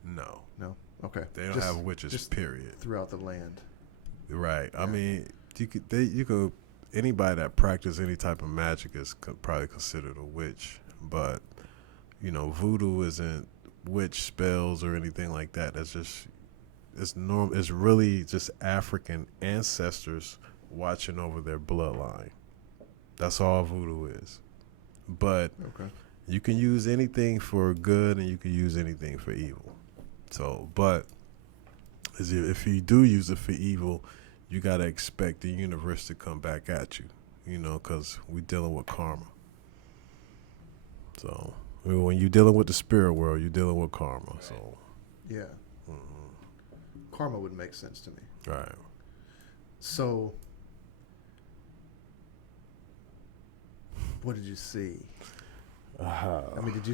No. No? Okay. They don't have witches, period. Throughout the land. Right. Yeah. I mean, you could anybody that practices any type of magic is probably considered a witch. But, you know, voodoo isn't witch spells or anything like that. That's just, it's really just African ancestors watching over their bloodline. That's all voodoo is. But you can use anything for good and you can use anything for evil. So, but if you do use it for evil, you got to expect the universe to come back at you, you know, because we're dealing with karma. So, when you're dealing with the spirit world, you're dealing with karma. So, yeah. Karma would make sense to me. Right. So, what did you see? I mean, did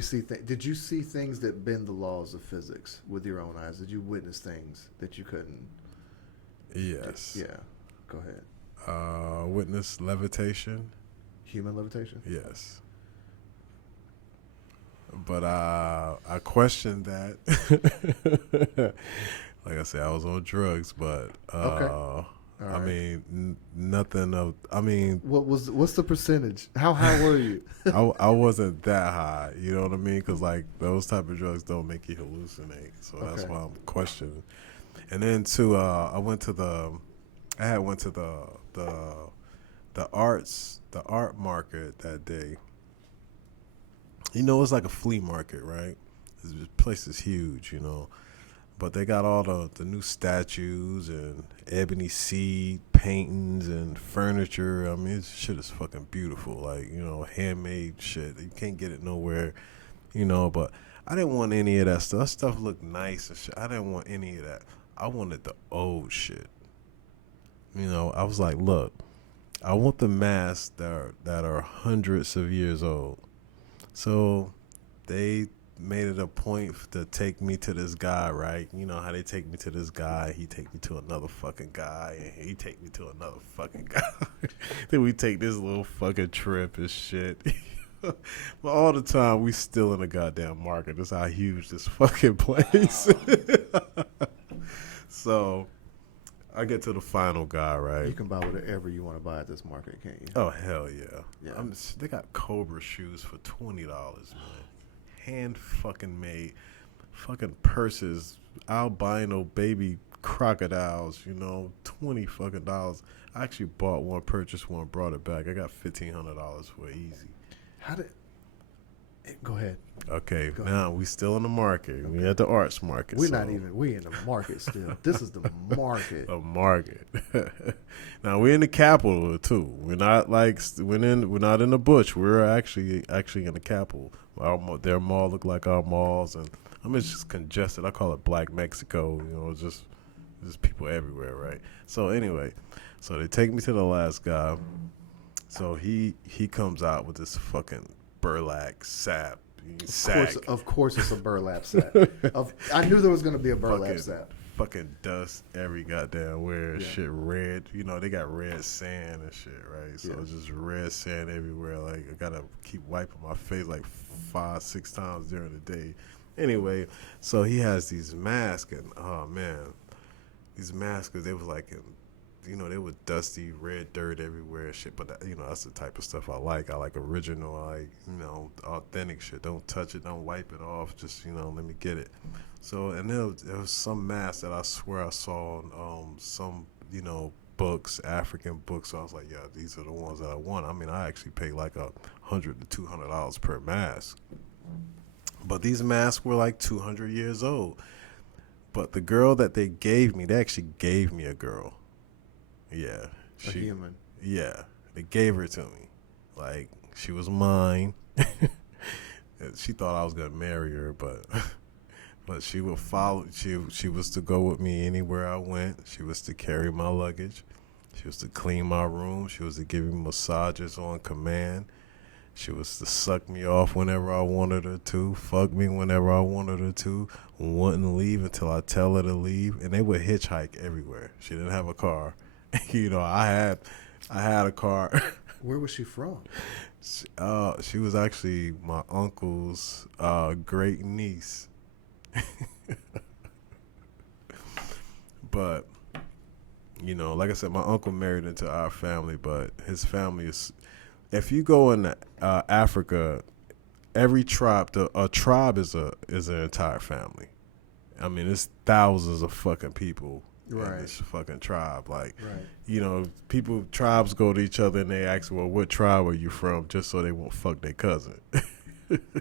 you see things that bend the laws of physics with your own eyes? Did you witness things that you couldn't? Yes. Yeah. Go ahead. Witness levitation. Human levitation. Yes. But I questioned that. Like I said, I was on drugs, but Okay. All I right. mean, nothing of. I mean, What's the percentage? How high were you? I wasn't that high. You know what I mean? Because like those type of drugs don't make you hallucinate, so that's Okay. why I'm questioning. And then too, I went to the the art market that day. You know, it's like a flea market, right? This place is huge, you know. But they got all the new statues and ebony seed paintings and furniture. I mean, this shit is fucking beautiful. Like, you know, handmade shit. You can't get it nowhere, you know. But I didn't want any of that stuff. That stuff looked nice and shit. I didn't want any of that. I wanted the old shit. You know, I was like, look, I want the masks that are hundreds of years old. So they made it a point to take me to this guy, right? You know how they take me to this guy, he take me to another fucking guy, and he take me to another fucking guy. Then we take this little fucking trip and shit. But all the time we still in the goddamn market. That's how huge this fucking place is. So I get to the final guy, right? You can buy whatever you want to buy at this market, can't you? Oh hell yeah! Yeah. They got Cobra shoes for $20, man. Hand fucking made, fucking purses, albino baby crocodiles. You know, $20 fucking. I actually bought one, purchased one, brought it back. I got $1,500 for it easy. How did? Go ahead. Okay, Go now we still in the market. We at the arts market. We're not even. We in the market still. This is the market. A market. Now we're in the capital too. We're not like we're not in the bush. We're actually in the capital. Their mall look like our malls, and I mean it's just congested. I call it Black Mexico. You know, just people everywhere, right? So anyway, so they take me to the last guy. So he comes out with this fucking burlap sack. Of course, it's a burlap sack. I knew there was going to be a burlap sack. Fucking dust every goddamn where. Yeah. Shit red. You know, they got red sand and shit, right? So Yeah. it's just red sand everywhere. Like, I gotta keep wiping my face like 5-6 times during the day. Anyway, so he has these masks, and oh man, these masks, they was like in, you know, they were dusty, red dirt everywhere and shit. But that, you know, that's the type of stuff I like. I like original, you know, authentic shit. Don't touch it, don't wipe it off. Just, you know, let me get it. So, and there was some mask that I swear I saw on some, you know, books, African books. So I was like, yeah, these are the ones that I want. I mean, I actually paid like $100 to $200 per mask. But these masks were like 200 years old. But the girl that they actually gave me a girl. Yeah. A human. Yeah. They gave her to me. Like, she was mine. She thought I was going to marry her, but she would follow. She was to go with me anywhere I went. She was to carry my luggage. She was to clean my room. She was to give me massages on command. She was to suck me off whenever I wanted her to, fuck me whenever I wanted her to, wouldn't leave until I tell her to leave. And they would hitchhike everywhere. She didn't have a car. You know, I had a car. Where was she from? She was actually my uncle's great niece. But, you know, like I said, my uncle married into our family, but his family is, if you go in Africa, every tribe, a tribe is an entire family. I mean, it's thousands of fucking people in this fucking tribe. Like, you know, tribes go to each other and they ask, well, what tribe are you from? Just so they won't fuck their cousin.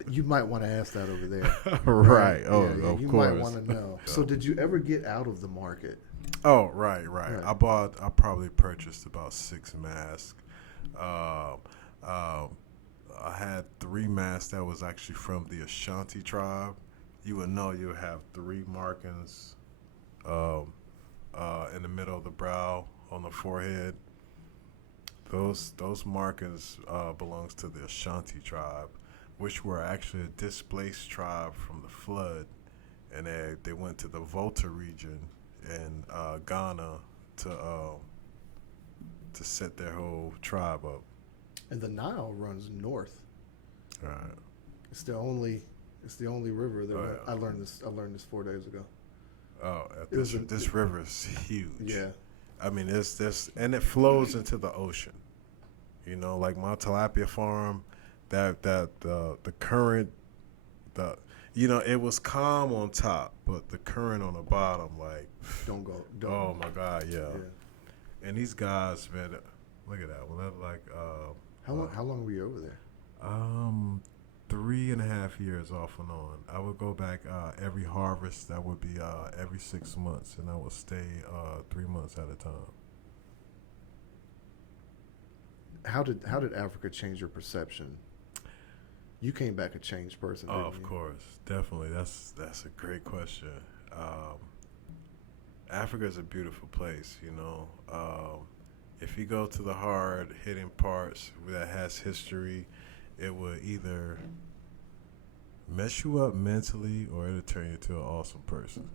You might want to ask that over there. Right. Oh, yeah, of you course. might want to know. So did you ever get out of the market? Oh, right. I probably purchased about 6 masks. I had 3 masks that was actually from the Ashanti tribe. You would know you have 3 markings in the middle of the brow on the forehead. Those markings belongs to the Ashanti tribe, which were actually a displaced tribe from the flood, and they went to the Volta region in Ghana to set their whole tribe up. And the Nile runs north. Right. It's the only river that yeah. I learned this 4 days ago. Oh, this river is huge. Yeah. I mean, this and it flows into the ocean. You know, like my tilapia farm, the current, it was calm on top, but the current on the bottom, like, Don't. oh my God, yeah. And these guys, man, look at that. Well, that like How long were you over there? 3.5 years off and on. I would go back every harvest. That would be every 6 months, and I would stay 3 months at a time. How did Africa change your perception? You came back a changed person. Oh, Didn't of you? course, definitely. That's a great question. Africa is a beautiful place. You know, if you go to the hard hitting parts that has history, it will either mess you up mentally or it'll turn you into an awesome person.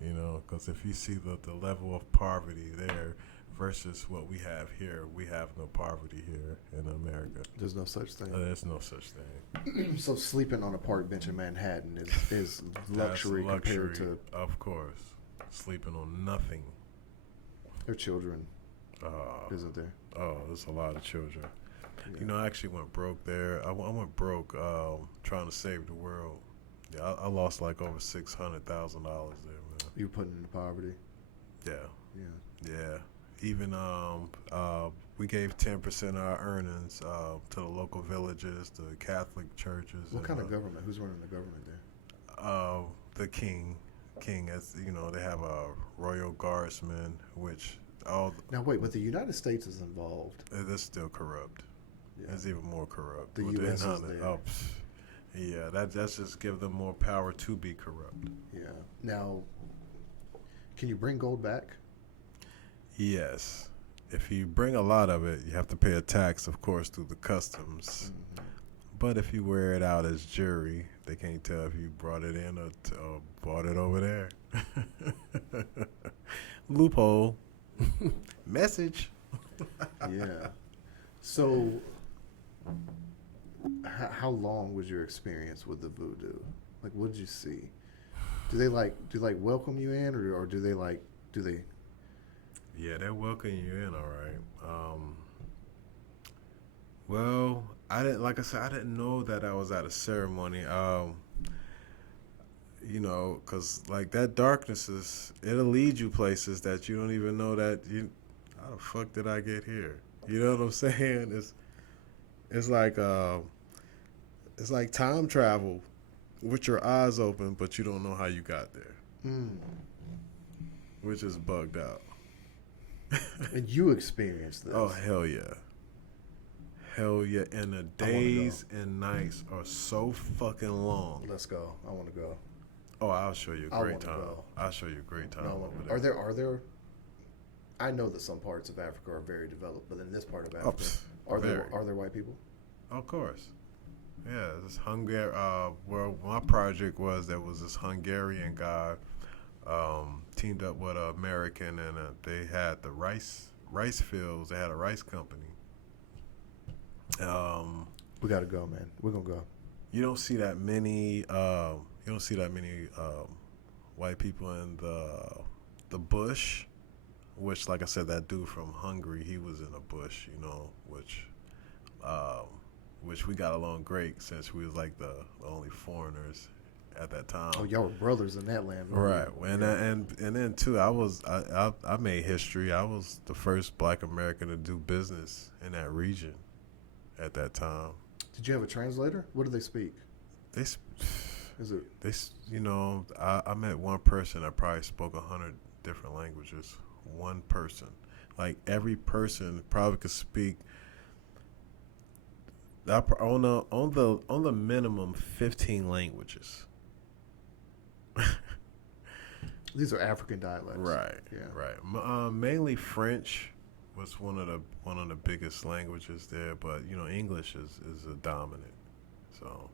You know, because if you see the level of poverty there versus what we have here, we have no poverty here in America. There's no such thing. There's no such thing. So sleeping on a park bench in Manhattan is luxury compared to, of course, sleeping on nothing. their children, isn't there? Oh, there's a lot of children. Yeah. You know, I actually went broke there. I went broke trying to save the world. Yeah, I lost like over $600,000 there, man. You were put into poverty. Yeah, Yeah. yeah. Even we gave 10% of our earnings to the local villages, the Catholic churches. What kind of government? Who's running the government there? The king, as you know, they have a royal guardsman, which Now wait, but the United States is involved. It's still corrupt. Yeah. It's even more corrupt. The With U.S. is economy. there. Yeah, that's just give them more power to be corrupt. Yeah. Now, can you bring gold back? Yes. If you bring a lot of it, you have to pay a tax, of course, through the customs. Mm-hmm. But if you wear it out as jewelry, they can't tell if you brought it in or bought it over there. Loophole. Message. Yeah. So, how long was your experience with the voodoo? Like, what did you see? Do they welcome you in, or do they? Yeah, they're welcoming you in, all right. Well, I didn't know that I was at a ceremony. You know, because like that darkness it'll lead you places that you don't even know that how the fuck did I get here? You know what I'm saying? It's like time travel with your eyes open, but you don't know how you got there, which is bugged out. And you experienced this? Oh, hell yeah. Hell yeah. And the days and nights are so fucking long. Let's go. I want to go. Oh, I'll show you a great time. Go. I'll show you a great time No, over there. are there? I know that some parts of Africa are very developed, but in this part of Africa, very. are there white people? Of course. Yeah, this well, my project was there was this Hungarian guy teamed up with an American, and they had the rice fields. They had a rice company. We gotta go, man. We're gonna go. You don't see that many. White people in the bush, which, like I said, that dude from Hungary, he was in the bush. You know, which we got along great since we was like the only foreigners at that time. Oh, y'all were brothers in that land, right? And then too, I made history. I was the first Black American to do business in that region at that time. Did you have a translator? What do they speak? I met one person that probably spoke 100 different languages. One person, like every person probably could speak on the minimum 15 languages. These are African dialects. Right. Yeah. Right. Mainly French was one of the biggest languages there, but English is a dominant. So.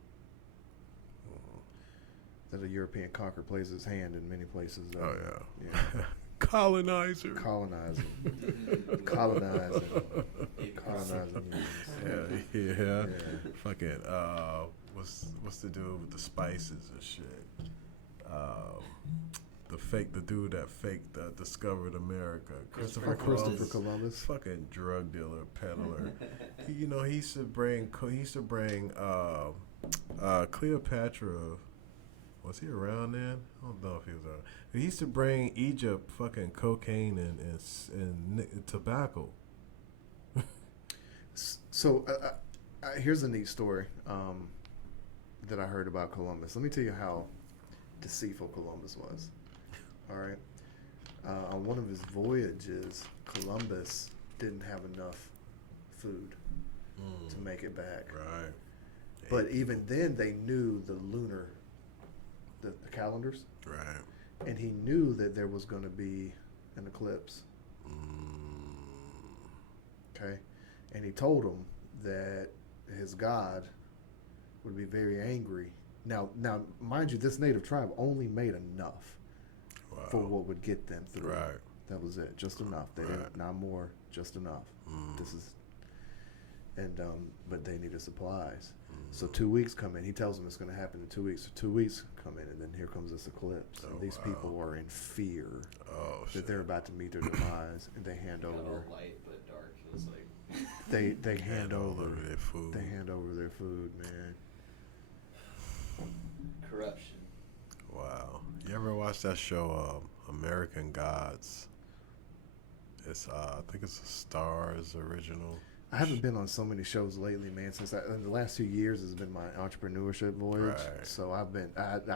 That a European conqueror plays his hand in many places. Oh yeah. Yeah. Colonizer. Colonizing. Yeah. Fucking. What's the dude with the spices and shit? The dude that discovered America, Christopher Columbus. Fucking drug dealer, peddler. he used to bring Cleopatra. Was he around then? I don't know if he was around. He used to bring Egypt fucking cocaine and tobacco. So here's a neat story that I heard about Columbus. Let me tell you how deceitful Columbus was. All right. On one of his voyages, Columbus didn't have enough food to make it back. Right. But even then, they knew the lunar, the calendars. Right. And he knew that there was going to be an eclipse. Okay. And he told him that his God would be very angry. Now, mind you, this native tribe only made enough for what would get them through. Right. That was it, just enough. They didn't, not more, just enough. But they needed supplies. So 2 weeks come in. He tells them it's going to happen in 2 weeks. So 2 weeks come in, and then here comes this eclipse. And these people are in fear that they're about to meet their demise, and they hand over. All light but dark. It was like they hand over their food. They hand over their food, man. corruption. Wow. You ever watch that show, American Gods? It's I think it's a Stars original. I haven't been on so many shows lately, man. Since in the last 2 years has been my entrepreneurship voyage. Right. So I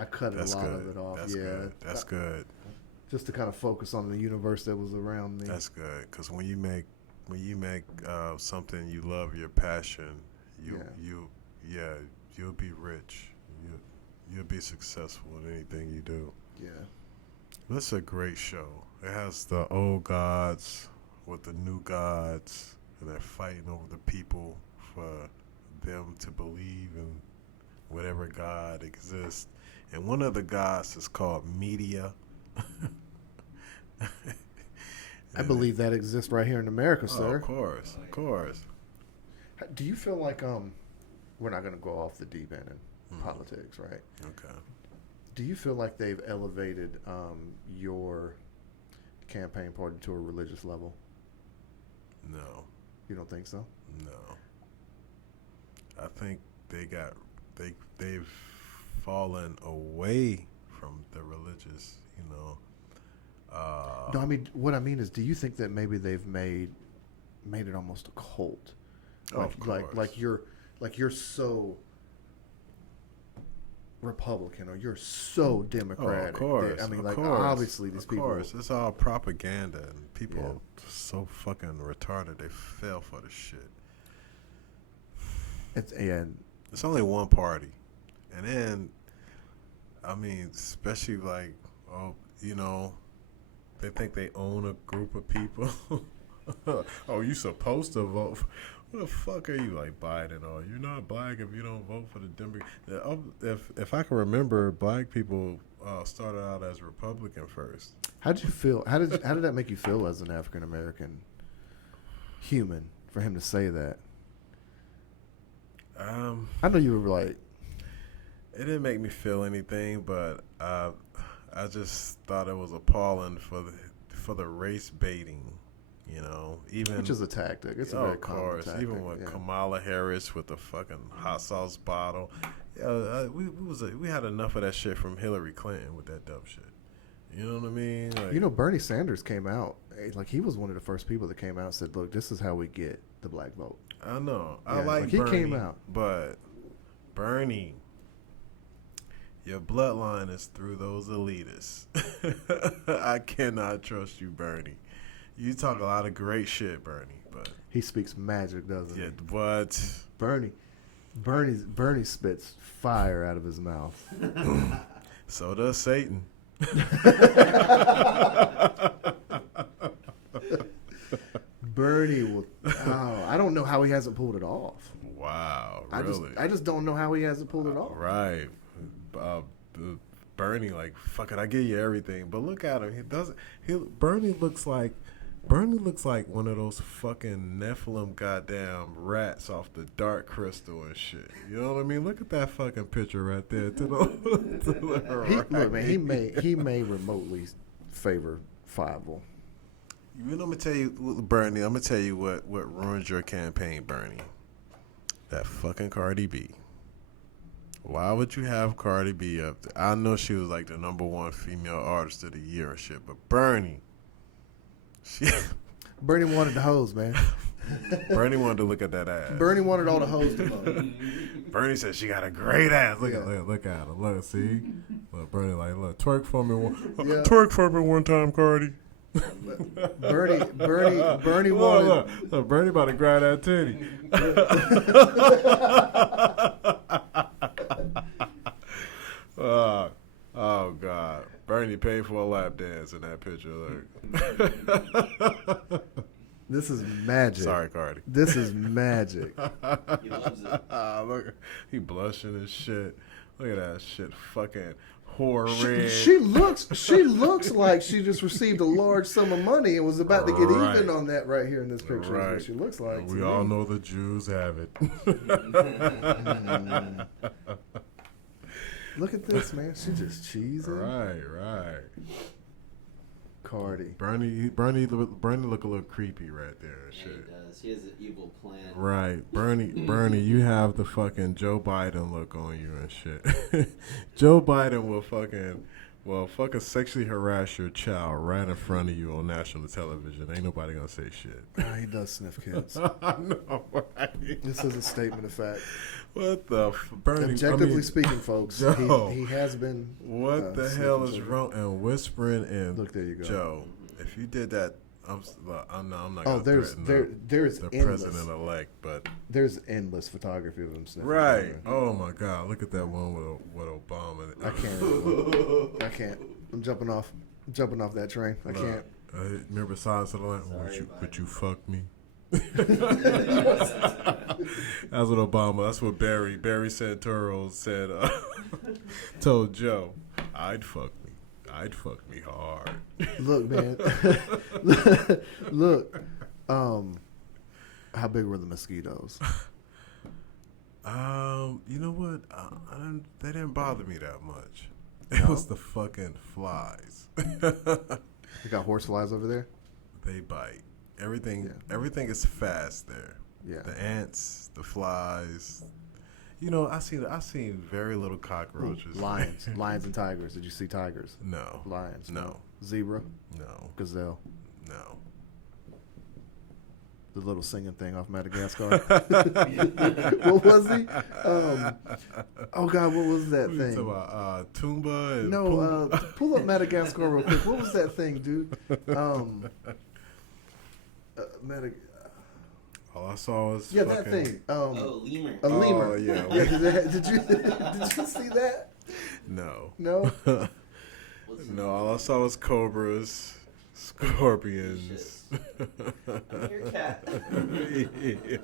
cut That's a lot good. of it off. That's good. That's good. Just to kind of focus on the universe that was around me. That's good, because when you make something you love, your passion, you'll be rich. You'll be successful in anything you do. Yeah. That's a great show. It has the old gods with the new gods, and they're fighting over the people for them to believe in whatever god exists. And one of the gods is called media. I believe that exists right here in America, Oh, sir. of course. Do you feel like we're not going to go off the deep end in politics, right? Okay. Do you feel like they've elevated your campaign party to a religious level? No. You don't think so? No. I think they've fallen away from the religious, No, I mean, what I mean is, do you think that maybe they've made it almost a cult? Of course. Like you're so Republican or you're so Democratic. of course. I mean, of like course, obviously these people. Of course, it's all propaganda, and people are so fucking retarded. They fell for the shit. It's only one party, and then, I mean, especially like, they think they own a group of people. Oh, you supposed to vote? What the fuck are you, like Biden? Or you're not black if you don't vote for the Democrat? If I can remember, black people started out as Republican first. How did you feel? How did that make you feel as an African American human for him to say that? I know you were like, it didn't make me feel anything, but I just thought it was appalling for the race baiting. Even which is a tactic. It's a very common tactic. Even with Kamala Harris with the fucking hot sauce bottle, we had enough of that shit from Hillary Clinton with that dumb shit. You know what I mean? Like, Bernie Sanders came out. Like, he was one of the first people that came out and said, "Look, this is how we get the black vote." I know. Yeah, I like he Bernie, came out, but Bernie, your bloodline is through those elitists. I cannot trust you, Bernie. You talk a lot of great shit, Bernie, but he speaks magic, doesn't he? Yeah, but Bernie spits fire out of his mouth. So does Satan. Bernie will. Oh, I don't know how he hasn't pulled it off. Wow, really? I just don't know how he hasn't pulled it off. Right. Uh, Bernie, like, fuck it, I give you everything. But look at him. He doesn't. Bernie looks like one of those fucking Nephilim goddamn rats off the Dark Crystal and shit. You know what I mean? Look at that fucking picture right there. To the right. Look, man, he may remotely favor Fievel. You know, I'm gonna tell you, Bernie. I'm gonna tell you what ruins your campaign, Bernie. That fucking Cardi B. Why would you have Cardi B up there? I know she was like the #1 female artist of the year and shit, but Bernie, Bernie wanted the hoes, man. Bernie wanted to look at that ass. Bernie wanted all the hoes to look. Bernie said she got a great ass. Look at her. Look, see? Look, Bernie like, look, twerk for me one time, Cardi. Bernie wanted. Look, Bernie about to grind that titty. Oh God, Bernie paid for a lap dance in that picture. Look. This is magic. Sorry, Cardi. This is magic. He loves it. Look, he blushing and shit. Look at that shit, fucking whore red. She looks like she just received a large sum of money and was about to get even on that right here in this picture. Right. Is what she looks like. We all know the Jews have it. Look at this, man. She just cheesing. Right. Cardi. Bernie look a little creepy right there and Yeah, shit. he does. He has an evil plan. Right, Bernie, you have the fucking Joe Biden look on you and shit. Joe Biden will fucking sexually harass your child right in front of you on national television. Ain't nobody gonna say shit. He does sniff kids. I know, right? This is a statement of fact. What the Bernie? Objectively speaking, folks, Joe, he has been. What the hell is wrong? And whispering and look, there you go, Joe. If you did that, I'm not. Oh, there's there's the endless, president-elect, but there's endless photography of him sniffing. right. Oh my God, look at that one with Obama. I can't. I'm jumping off that train. I can't. Remember Silence of the Lambs? Would you fuck me? That's what Obama. That's what Barry Santoro said. Told Joe, I'd fuck me hard. Look, man. Look. How big were the mosquitoes? You know what? They didn't bother me that much. It was the fucking flies. You got horse flies over there? They bite. Everything is fast there. Yeah. The ants, the flies. You know, I seen very little cockroaches. Lions and tigers. Did you see tigers? No. Lions. No. Zebra. No. Gazelle. No. The little singing thing off Madagascar. What was he? Oh God, what was that thing? You about Toomba and No, pull up Madagascar real quick. What was that thing, dude? All I saw was that thing. Lemur. A lemur. Oh, yeah. Did you see that? No. No. No, all I saw was cobras, scorpions. Your cat. The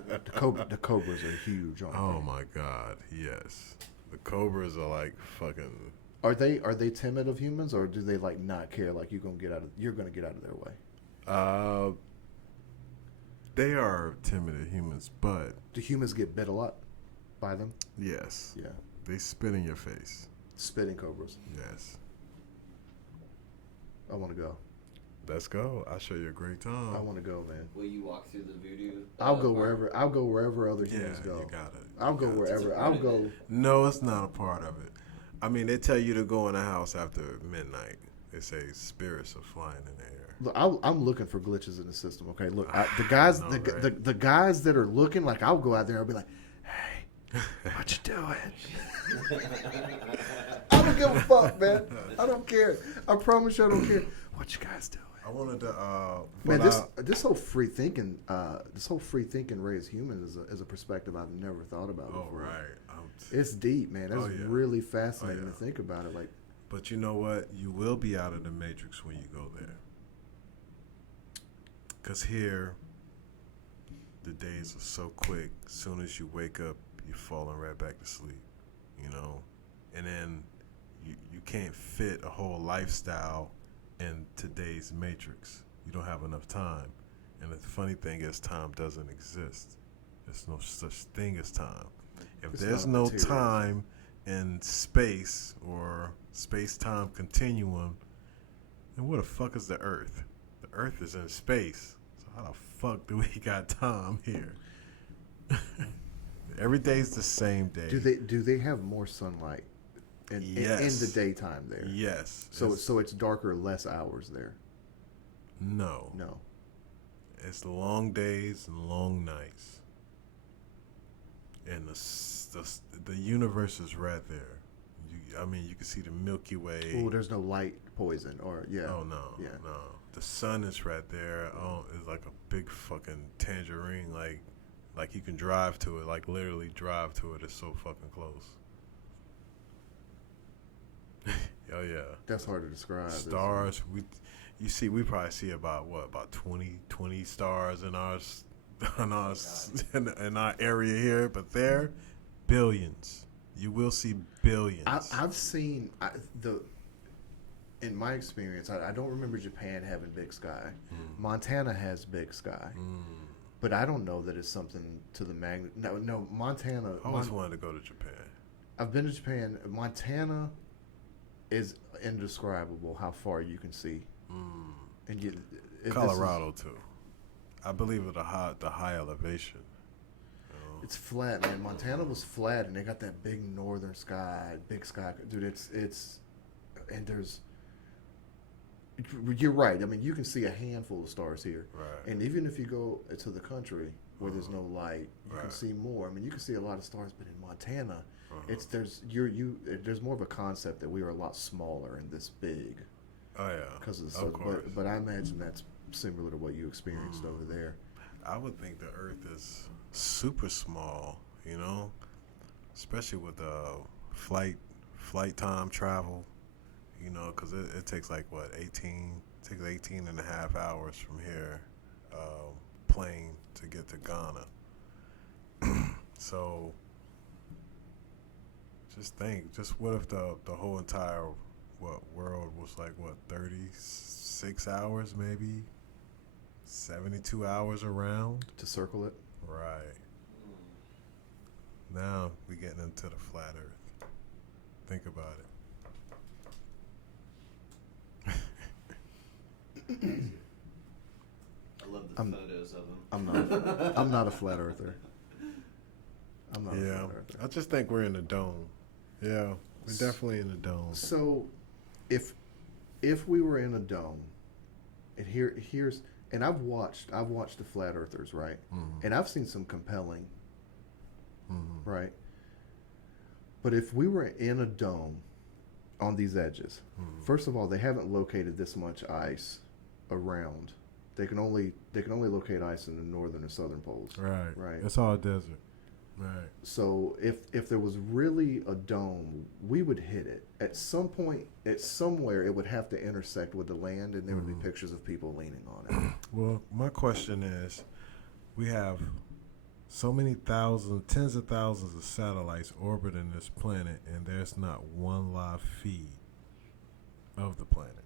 cobras are huge. Oh my God, yes. The cobras are like fucking. Are they timid of humans, or do they like not care? Like you're gonna get out of their way. They are timid of humans, but Do humans get bit a lot by them? yes, Yeah. they spit in your face. Spitting cobras. Yes. I want to go. Let's go. I'll show you a great time. I want to go, man. Will you walk through the voodoo? I'll go park? wherever. I'll go wherever other humans Yeah, go. you got it. I'll go wherever. I'll go. No, it's not a part of it. I mean, they tell you to go in the house after midnight. They say spirits are flying in the air. Look, I'm looking for glitches in the system. Okay, look, the guys, I know, right? the guys that are looking, like I'll go out there. I'll be like, "Hey, what you doing?" I don't give a fuck, man. I don't care. I promise you, I don't care. What you guys doing? I wanted to. Man, this whole free thinking raised humans is a perspective I've never thought about Oh before. right. It's deep, man. That's Oh, yeah. really fascinating Oh, yeah. to think about it. Like, But you know what? You will be out of the matrix when you go there. Because here, the days are so quick. As soon as you wake up, you're falling right back to sleep, you know? And then you can't fit a whole lifestyle in today's matrix. You don't have enough time. And the funny thing is, time doesn't exist. There's no such thing as time. If there's no time in space or space-time continuum, then what the fuck is the Earth? The Earth is in space. So how the fuck do we got time here? Every day's the same day. Do they have more sunlight in the daytime there? Yes. So it's darker, less hours there. No. It's long days and long nights. And the universe is right there. You can see the Milky Way. Oh, there's no light poison or Oh no, no. The sun is right there. Oh, it's like a big fucking tangerine. Like you can drive to it. Like literally drive to it. It's so fucking close. Oh yeah. That's hard to describe. Stars. We probably see about 20 stars in our in our area here, but there, billions. You will see billions. I've seen in my experience, I don't remember Japan having big sky. Montana has big sky, but I don't know that it's something to the magnet. No, Montana. I always wanted to go to Japan. I've been to Japan. Montana is indescribable how far you can see. And Colorado too. I believe at the high elevation. It's flat, man. Montana was flat, and they got that big northern sky, big sky, dude. It's and there's. You're right. I mean, you can see a handful of stars here, right? And even if you go to the country where there's no light, you can see more. I mean, you can see a lot of stars, but in Montana, there's more of a concept that we are a lot smaller and this big. Oh yeah, because of the sun. But I imagine that's similar to what you experienced over there. I would think the Earth is super small, you know, especially with flight time travel, you know, because it takes like 18 and a half hours from here, plane to get to Ghana. So just think, what if the whole entire world was like 36 hours, maybe 72 hours around to circle it. Right. Now we're getting into the flat Earth. Think about it. I love the photos of them. I'm not a flat earther. I'm not a flat earther. I just think we're in the dome. Yeah, we're definitely in the dome. So, if we were in a dome, and here's and I've watched the flat earthers, right? Mm-hmm. And I've seen some compelling, right? But if we were in a dome on these edges, first of all, they haven't located this much ice around. They can only locate ice in the northern and southern poles. Right. Right. It's all desert. Right. So if there was really a dome, we would hit it at some point. At somewhere, it would have to intersect with the land, and there would be pictures of people leaning on it. Well, my question is, we have so many tens of thousands of satellites orbiting this planet, and there's not one live feed of the planet.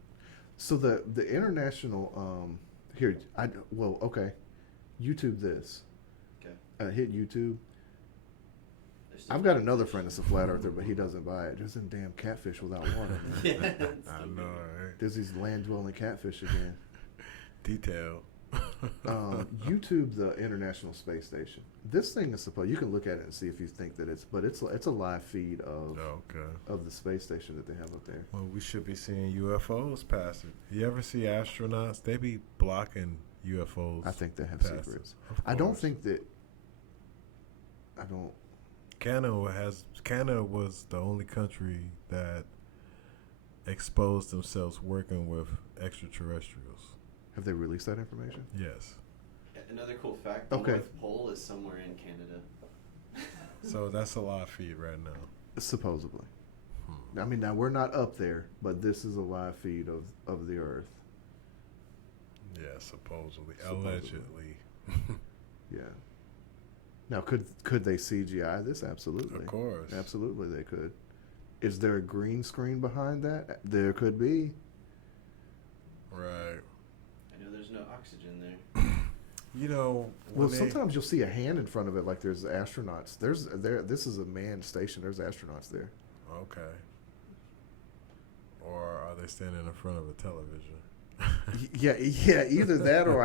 So the international okay, YouTube this. Okay. Hit YouTube. I've got another friend that's a flat earther, but he doesn't buy it. There's some damn catfish without water. Yeah, I know, right? There's these land-dwelling catfish again. Detail. YouTube the International Space Station. This thing is supposed. You can look at it and see if you think that it's a live feed of the space station that they have up there. Well, we should be seeing UFOs pass it. You ever see astronauts? They be blocking UFOs. I think they have secrets. I don't think that. I don't. Canada was the only country that exposed themselves working with extraterrestrials. Have they released that information? Yes. Another cool fact, the North Pole is somewhere in Canada. So that's a live feed right now. Supposedly. I mean, now we're not up there, but this is a live feed of the Earth. Yeah, supposedly. Allegedly. Yeah. Now, could they CGI this? Absolutely. Of course. Absolutely, they could. Is there a green screen behind that? There could be. Right. I know there's no oxygen there. You know, Well, sometimes you'll see a hand in front of it, like there's astronauts. This is a manned station. There's astronauts there. Okay. Or are they standing in front of a television? Yeah. Either that, or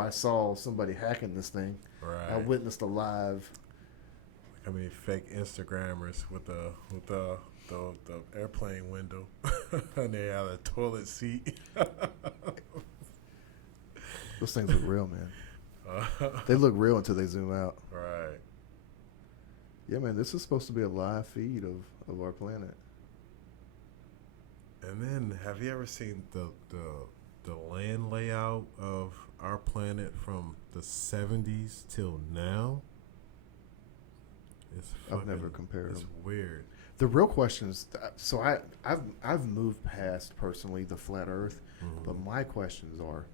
I saw somebody hacking this thing. Right. I witnessed a live. I mean, fake Instagrammers with the airplane window, and they have a toilet seat. Those things look real, man. They look real until they zoom out. Right. Yeah, man. This is supposed to be a live feed of our planet. And then, have you ever seen the land layout of our planet from the 70s till now? I've never compared It's them. weird. The real question is, so I've moved past personally the flat Earth, but my questions are,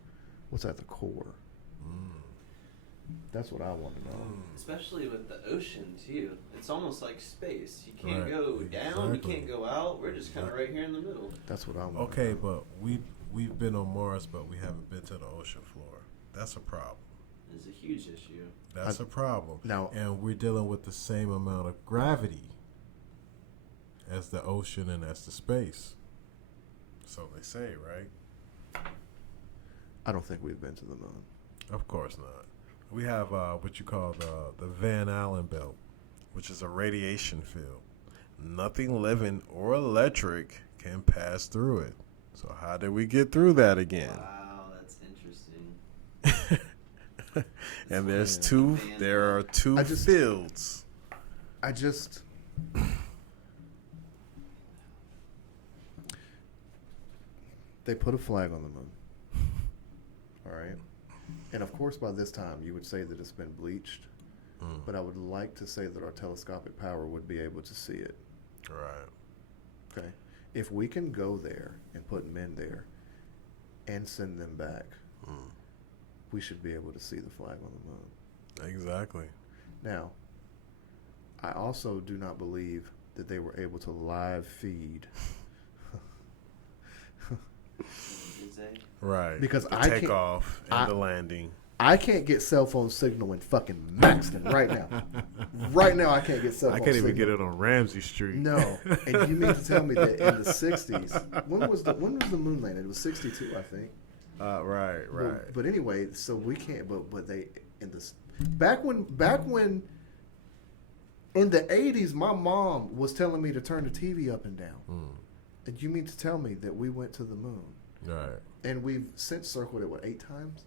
what's at the core? That's what I want to know. Especially with the ocean too. It's almost like space. You can't Right, go down, exactly. you can't go out. We're just kind of right here in the middle. That's what I want. Okay, but we've been on Mars, but we haven't been to the ocean floor. That's a problem. It's a huge issue. That's a problem. Now- and we're dealing with the same amount of gravity as the ocean and as the space. So they say, right? I don't think we've been to the moon. Of course not. We have what you call the Van Allen belt, which is a radiation field. Nothing living or electric can pass through it. So how did we get through that again? Wow, that's interesting. And there are two I just- fields. I just. They put a flag on the moon. All right. And of course, by this time, you would say that it's been bleached. But I would like to say that our telescopic power would be able to see it. Right. Okay. If we can go there and put men there and send them back, we should be able to see the flag on the moon. Exactly. Now, I also do not believe that they were able to live feed. Did they? Right. Because the I can't- takeoff and the landing. I can't get cell phone signal in fucking Maxton right now. Right now, I can't get cell phone I can't signal. even get it on Ramsey Street. No, and you mean to tell me that in the '60s, when was the moon landing? It was '62, I think. Right. But anyway, so we can't. But they in this back when in the '80s, my mom was telling me to turn the TV up and down. And you mean to tell me that we went to the moon? Right. And we've since circled it 8 times?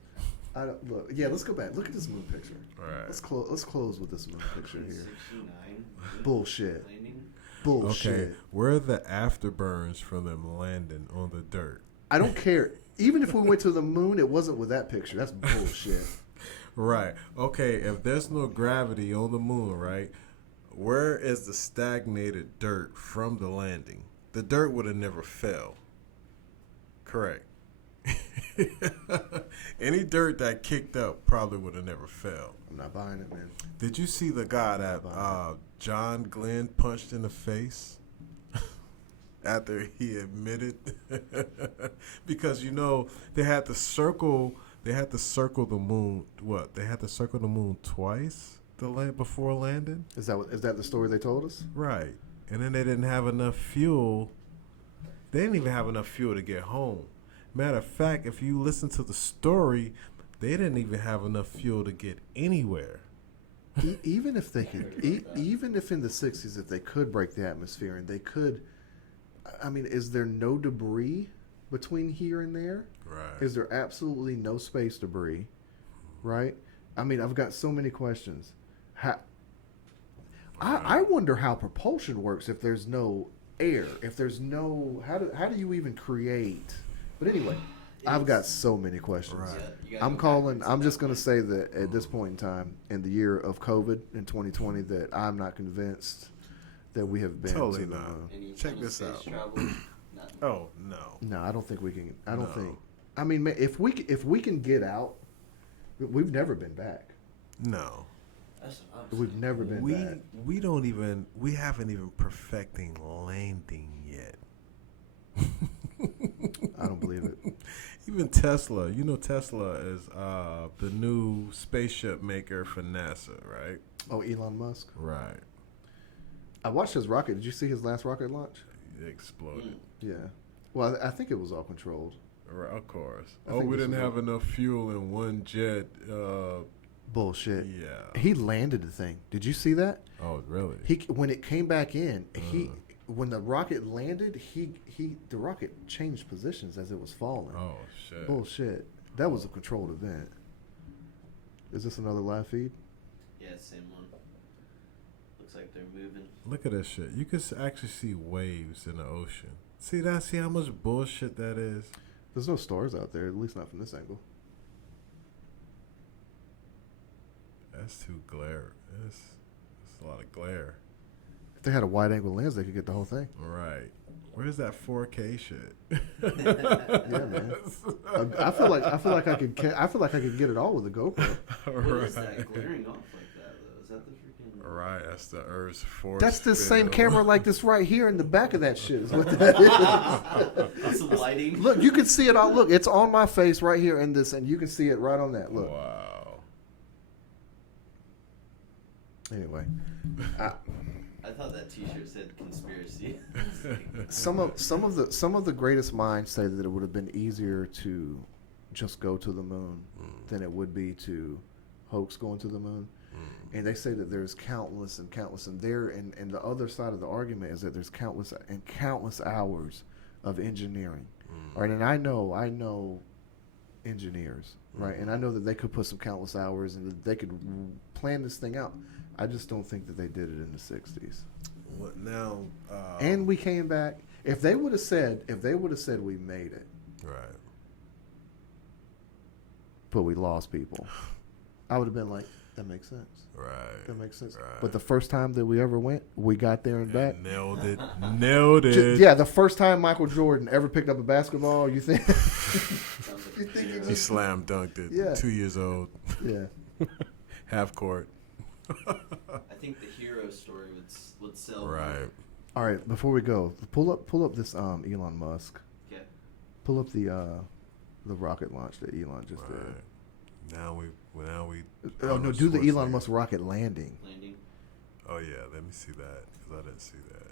I don't look. Yeah, let's go back. Look at this moon picture. Right. Let's close with this moon picture here. 69. Bullshit. Landing. Bullshit. Okay. Where are the afterburns from them landing on the dirt? I don't care. Even if we went to the moon, it wasn't with that picture. That's bullshit. Right. Okay. If there's no gravity on the moon, right? Where is the stagnated dirt from the landing? The dirt would have never fell. Correct. Any dirt that kicked up probably would have never fell. I'm not buying it, man. Did you see the guy that John Glenn punched in the face after he admitted? Because they had to circle the moon. What? They had to circle the moon twice before landing. Is that the story they told us? Right. And then they didn't have enough fuel. They didn't even have enough fuel to get home. Matter of fact, if you listen to the story, they didn't even have enough fuel to get anywhere. Even if they could, even if in the '60s, if they could break the atmosphere and they could, I mean, is there no debris between here and there? Right. Is there absolutely no space debris? Right. I mean, I've got so many questions. I wonder how propulsion works if there's no air. If there's no, how do you even create? But anyway, I've got so many questions. Right. You gotta go I'm just going to say that at this point in time, in the year of COVID in 2020, that I'm not convinced that we have been Totally to the not. moon. Any Check kind of this space out. travel? Nothing. Oh no. No, I don't think we can. I don't No. think. I mean, if we can get out, we've never been back. No. That's what I'm We've saying. never been back. We haven't even perfecting landing yet. I don't believe it. Even Tesla, Tesla is the new spaceship maker for NASA, right? Oh, Elon Musk. Right. I watched his rocket. Did you see his last rocket launch? It exploded. Yeah. Well, I think it was all controlled. Right, of course. I Oh, think we this didn't was have enough fuel in one jet. Bullshit. Yeah. He landed the thing. Did you see that? Oh, really? When it came back in, when the rocket landed, the rocket changed positions as it was falling. Oh, shit. Bullshit. That was a controlled event. Is this another live feed? Yeah, same one. Looks like they're moving. Look at this shit. You can actually see waves in the ocean. See that? See how much bullshit that is? There's no stars out there, at least not from this angle. That's too glare. That's a lot of glare. If they had a wide angle lens, they could get the whole thing. Right. Where's that 4K shit? Yeah, man. I feel like I could get it all with a GoPro. What is that glaring off like that, though? Is that the freaking... Right, that's the Earth's force. That's the same field. camera like this right here in the back of that shit. Is what that is. Some lighting. Look, you can see it all. Look, it's on my face right here in this, and you can see it right on that. Look. Wow. Anyway, I thought that T-shirt said conspiracy. some of the greatest minds say that it would have been easier to just go to the moon than it would be to hoax going to the moon. And they say that there's countless and there, and the other side of the argument is that there's countless hours of engineering. All right, and I know engineers, right? And I know that they could put some countless hours and that they could plan this thing out. I just don't think that they did it in the 60s. What now? And we came back. If they would have said we made it, Right. but we lost people, I would have been like, that makes sense. Right. That makes sense. Right. But the first time that we ever went, we got there and back. Nailed it. Nailed it. Yeah, the first time Michael Jordan ever picked up a basketball, you think? You think he He just? slam dunked it. Yeah. 2 years old. Yeah. Half court. I think the hero story would sell. Right. All right. Before we go, pull up this Elon Musk. Okay. Pull up the rocket launch that Elon just did. Right. Now we. Oh no! Do the Elon Musk rocket landing. Landing. Oh yeah, let me see that because I didn't see that.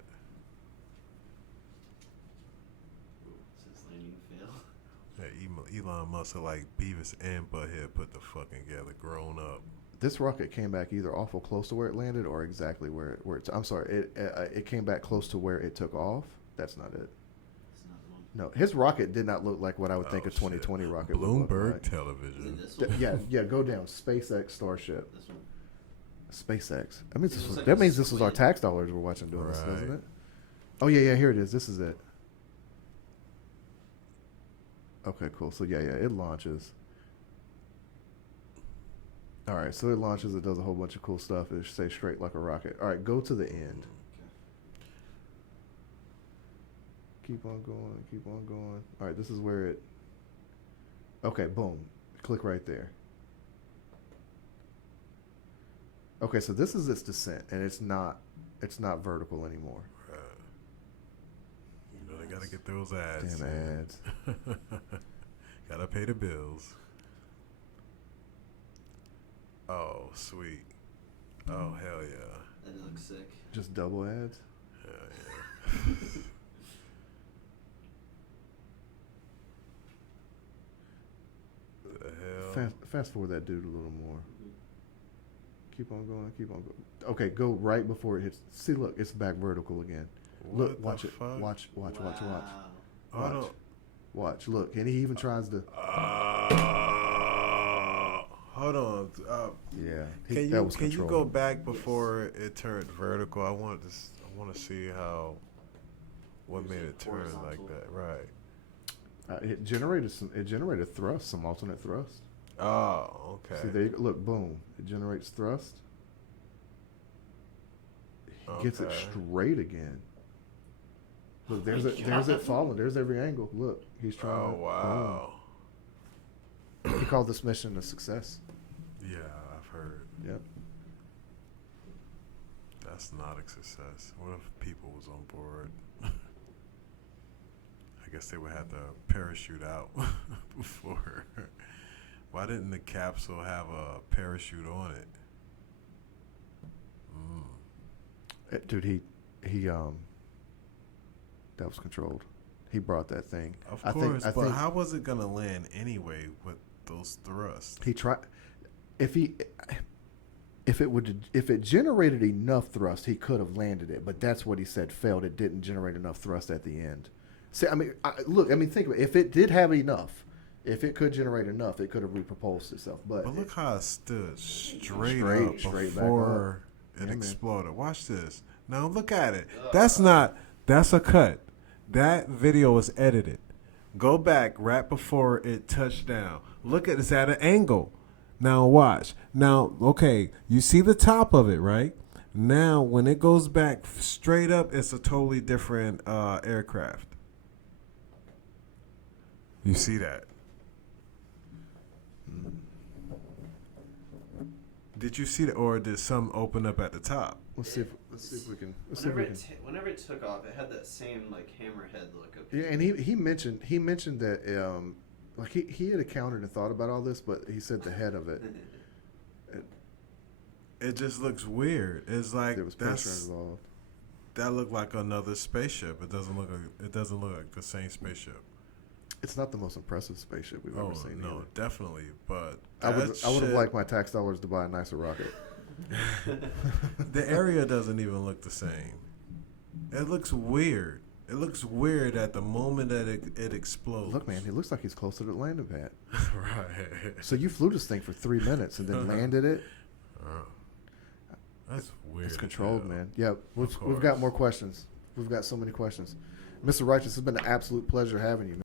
Ooh, says landing fail. Yeah, Elon Musk are like Beavis and Butthead put the fucking together, grown up. This rocket came back either awful close to where it landed or exactly where it. I'm sorry. It came back close to where it took off. That's not it. It's not the one. No, his rocket did not look like what I would think a Oh, shit. 2020 rocket would look Bloomberg like. Is Television. it this one? Yeah. Go down. SpaceX Starship. This one. SpaceX. I mean, It looks like that a means this was our squid. tax dollars we're watching doing this, doesn't Right. it? Oh yeah. Here it is. This is it. Okay, cool. So yeah, it launches. All right, so it launches. It does a whole bunch of cool stuff. It stays straight like a rocket. All right, go to the end. Keep on going. Keep on going. All right, this is where it. Okay, boom. Click right there. Okay, so this is its descent, and it's not vertical anymore. You know they gotta get those ads. Damn ads. Gotta pay the bills. Oh, sweet. Oh, hell yeah. That looks sick. Just double ads. Hell yeah. The hell? Fast forward that dude a little more. Keep on going. Keep on going. Okay, go right before it hits. See, look, it's back vertical again. What Look, the watch it. fuck? Watch. Wow. Watch. Watch. Look, and he even tries to. Hold on. Yeah. Can you go back before it turned vertical? I want to see what made it turn like Horizontal. that. Right. It generated thrust, some alternate thrust. Oh, okay. See, there you go. Look, boom. It generates thrust. Gets it Okay. straight again. Look, there's my it. There's God. it falling. There's every angle. Look, he's trying. Oh wow. Boom. He called this mission a success. Yeah, I've heard. Yep. That's not a success. What if people was on board? I guess they would have to parachute out before. Why didn't the capsule have a parachute on it? Dude, he that was controlled. He brought that thing. Of I course, think but how was it gonna land anyway with those thrusts? he tried. If it generated enough thrust, he could have landed it. But that's what he said failed. It didn't generate enough thrust at the end. See, I mean, think of it. If it did have enough, if it could generate enough, it could have repropulsed itself. But But look how it stood straight Straight up back before up. it Yeah, man. exploded. Watch this. Now look at it. That's a cut. That video was edited. Go back right before it touched down. Look at it's at an angle. Now watch. Now, okay, you see the top of it, right? Now when it goes back straight up, it's a totally different aircraft. You see that? Did you see that, or did some open up at the top? let's see if we can. Whenever it took off, it had that same like hammerhead look up. Yeah, and he mentioned that like he had accounted and thought about all this, but he said the head of it It just looks weird. It's like there was pressure involved. that looked like another spaceship. It doesn't look like the same spaceship. It's not the most impressive spaceship we've ever seen. No, either. definitely. But I would have liked my tax dollars to buy a nicer rocket. the area doesn't even look the same. It looks weird. It looks weird at the moment that it explodes. Look, man, it looks like he's close to the landing pad. Right. So you flew this thing for 3 minutes and then landed it. That's weird. It's controlled, as hell. man. Yeah, we've got more questions. We've got so many questions. Mr. Righteous, it's been an absolute pleasure having you, man.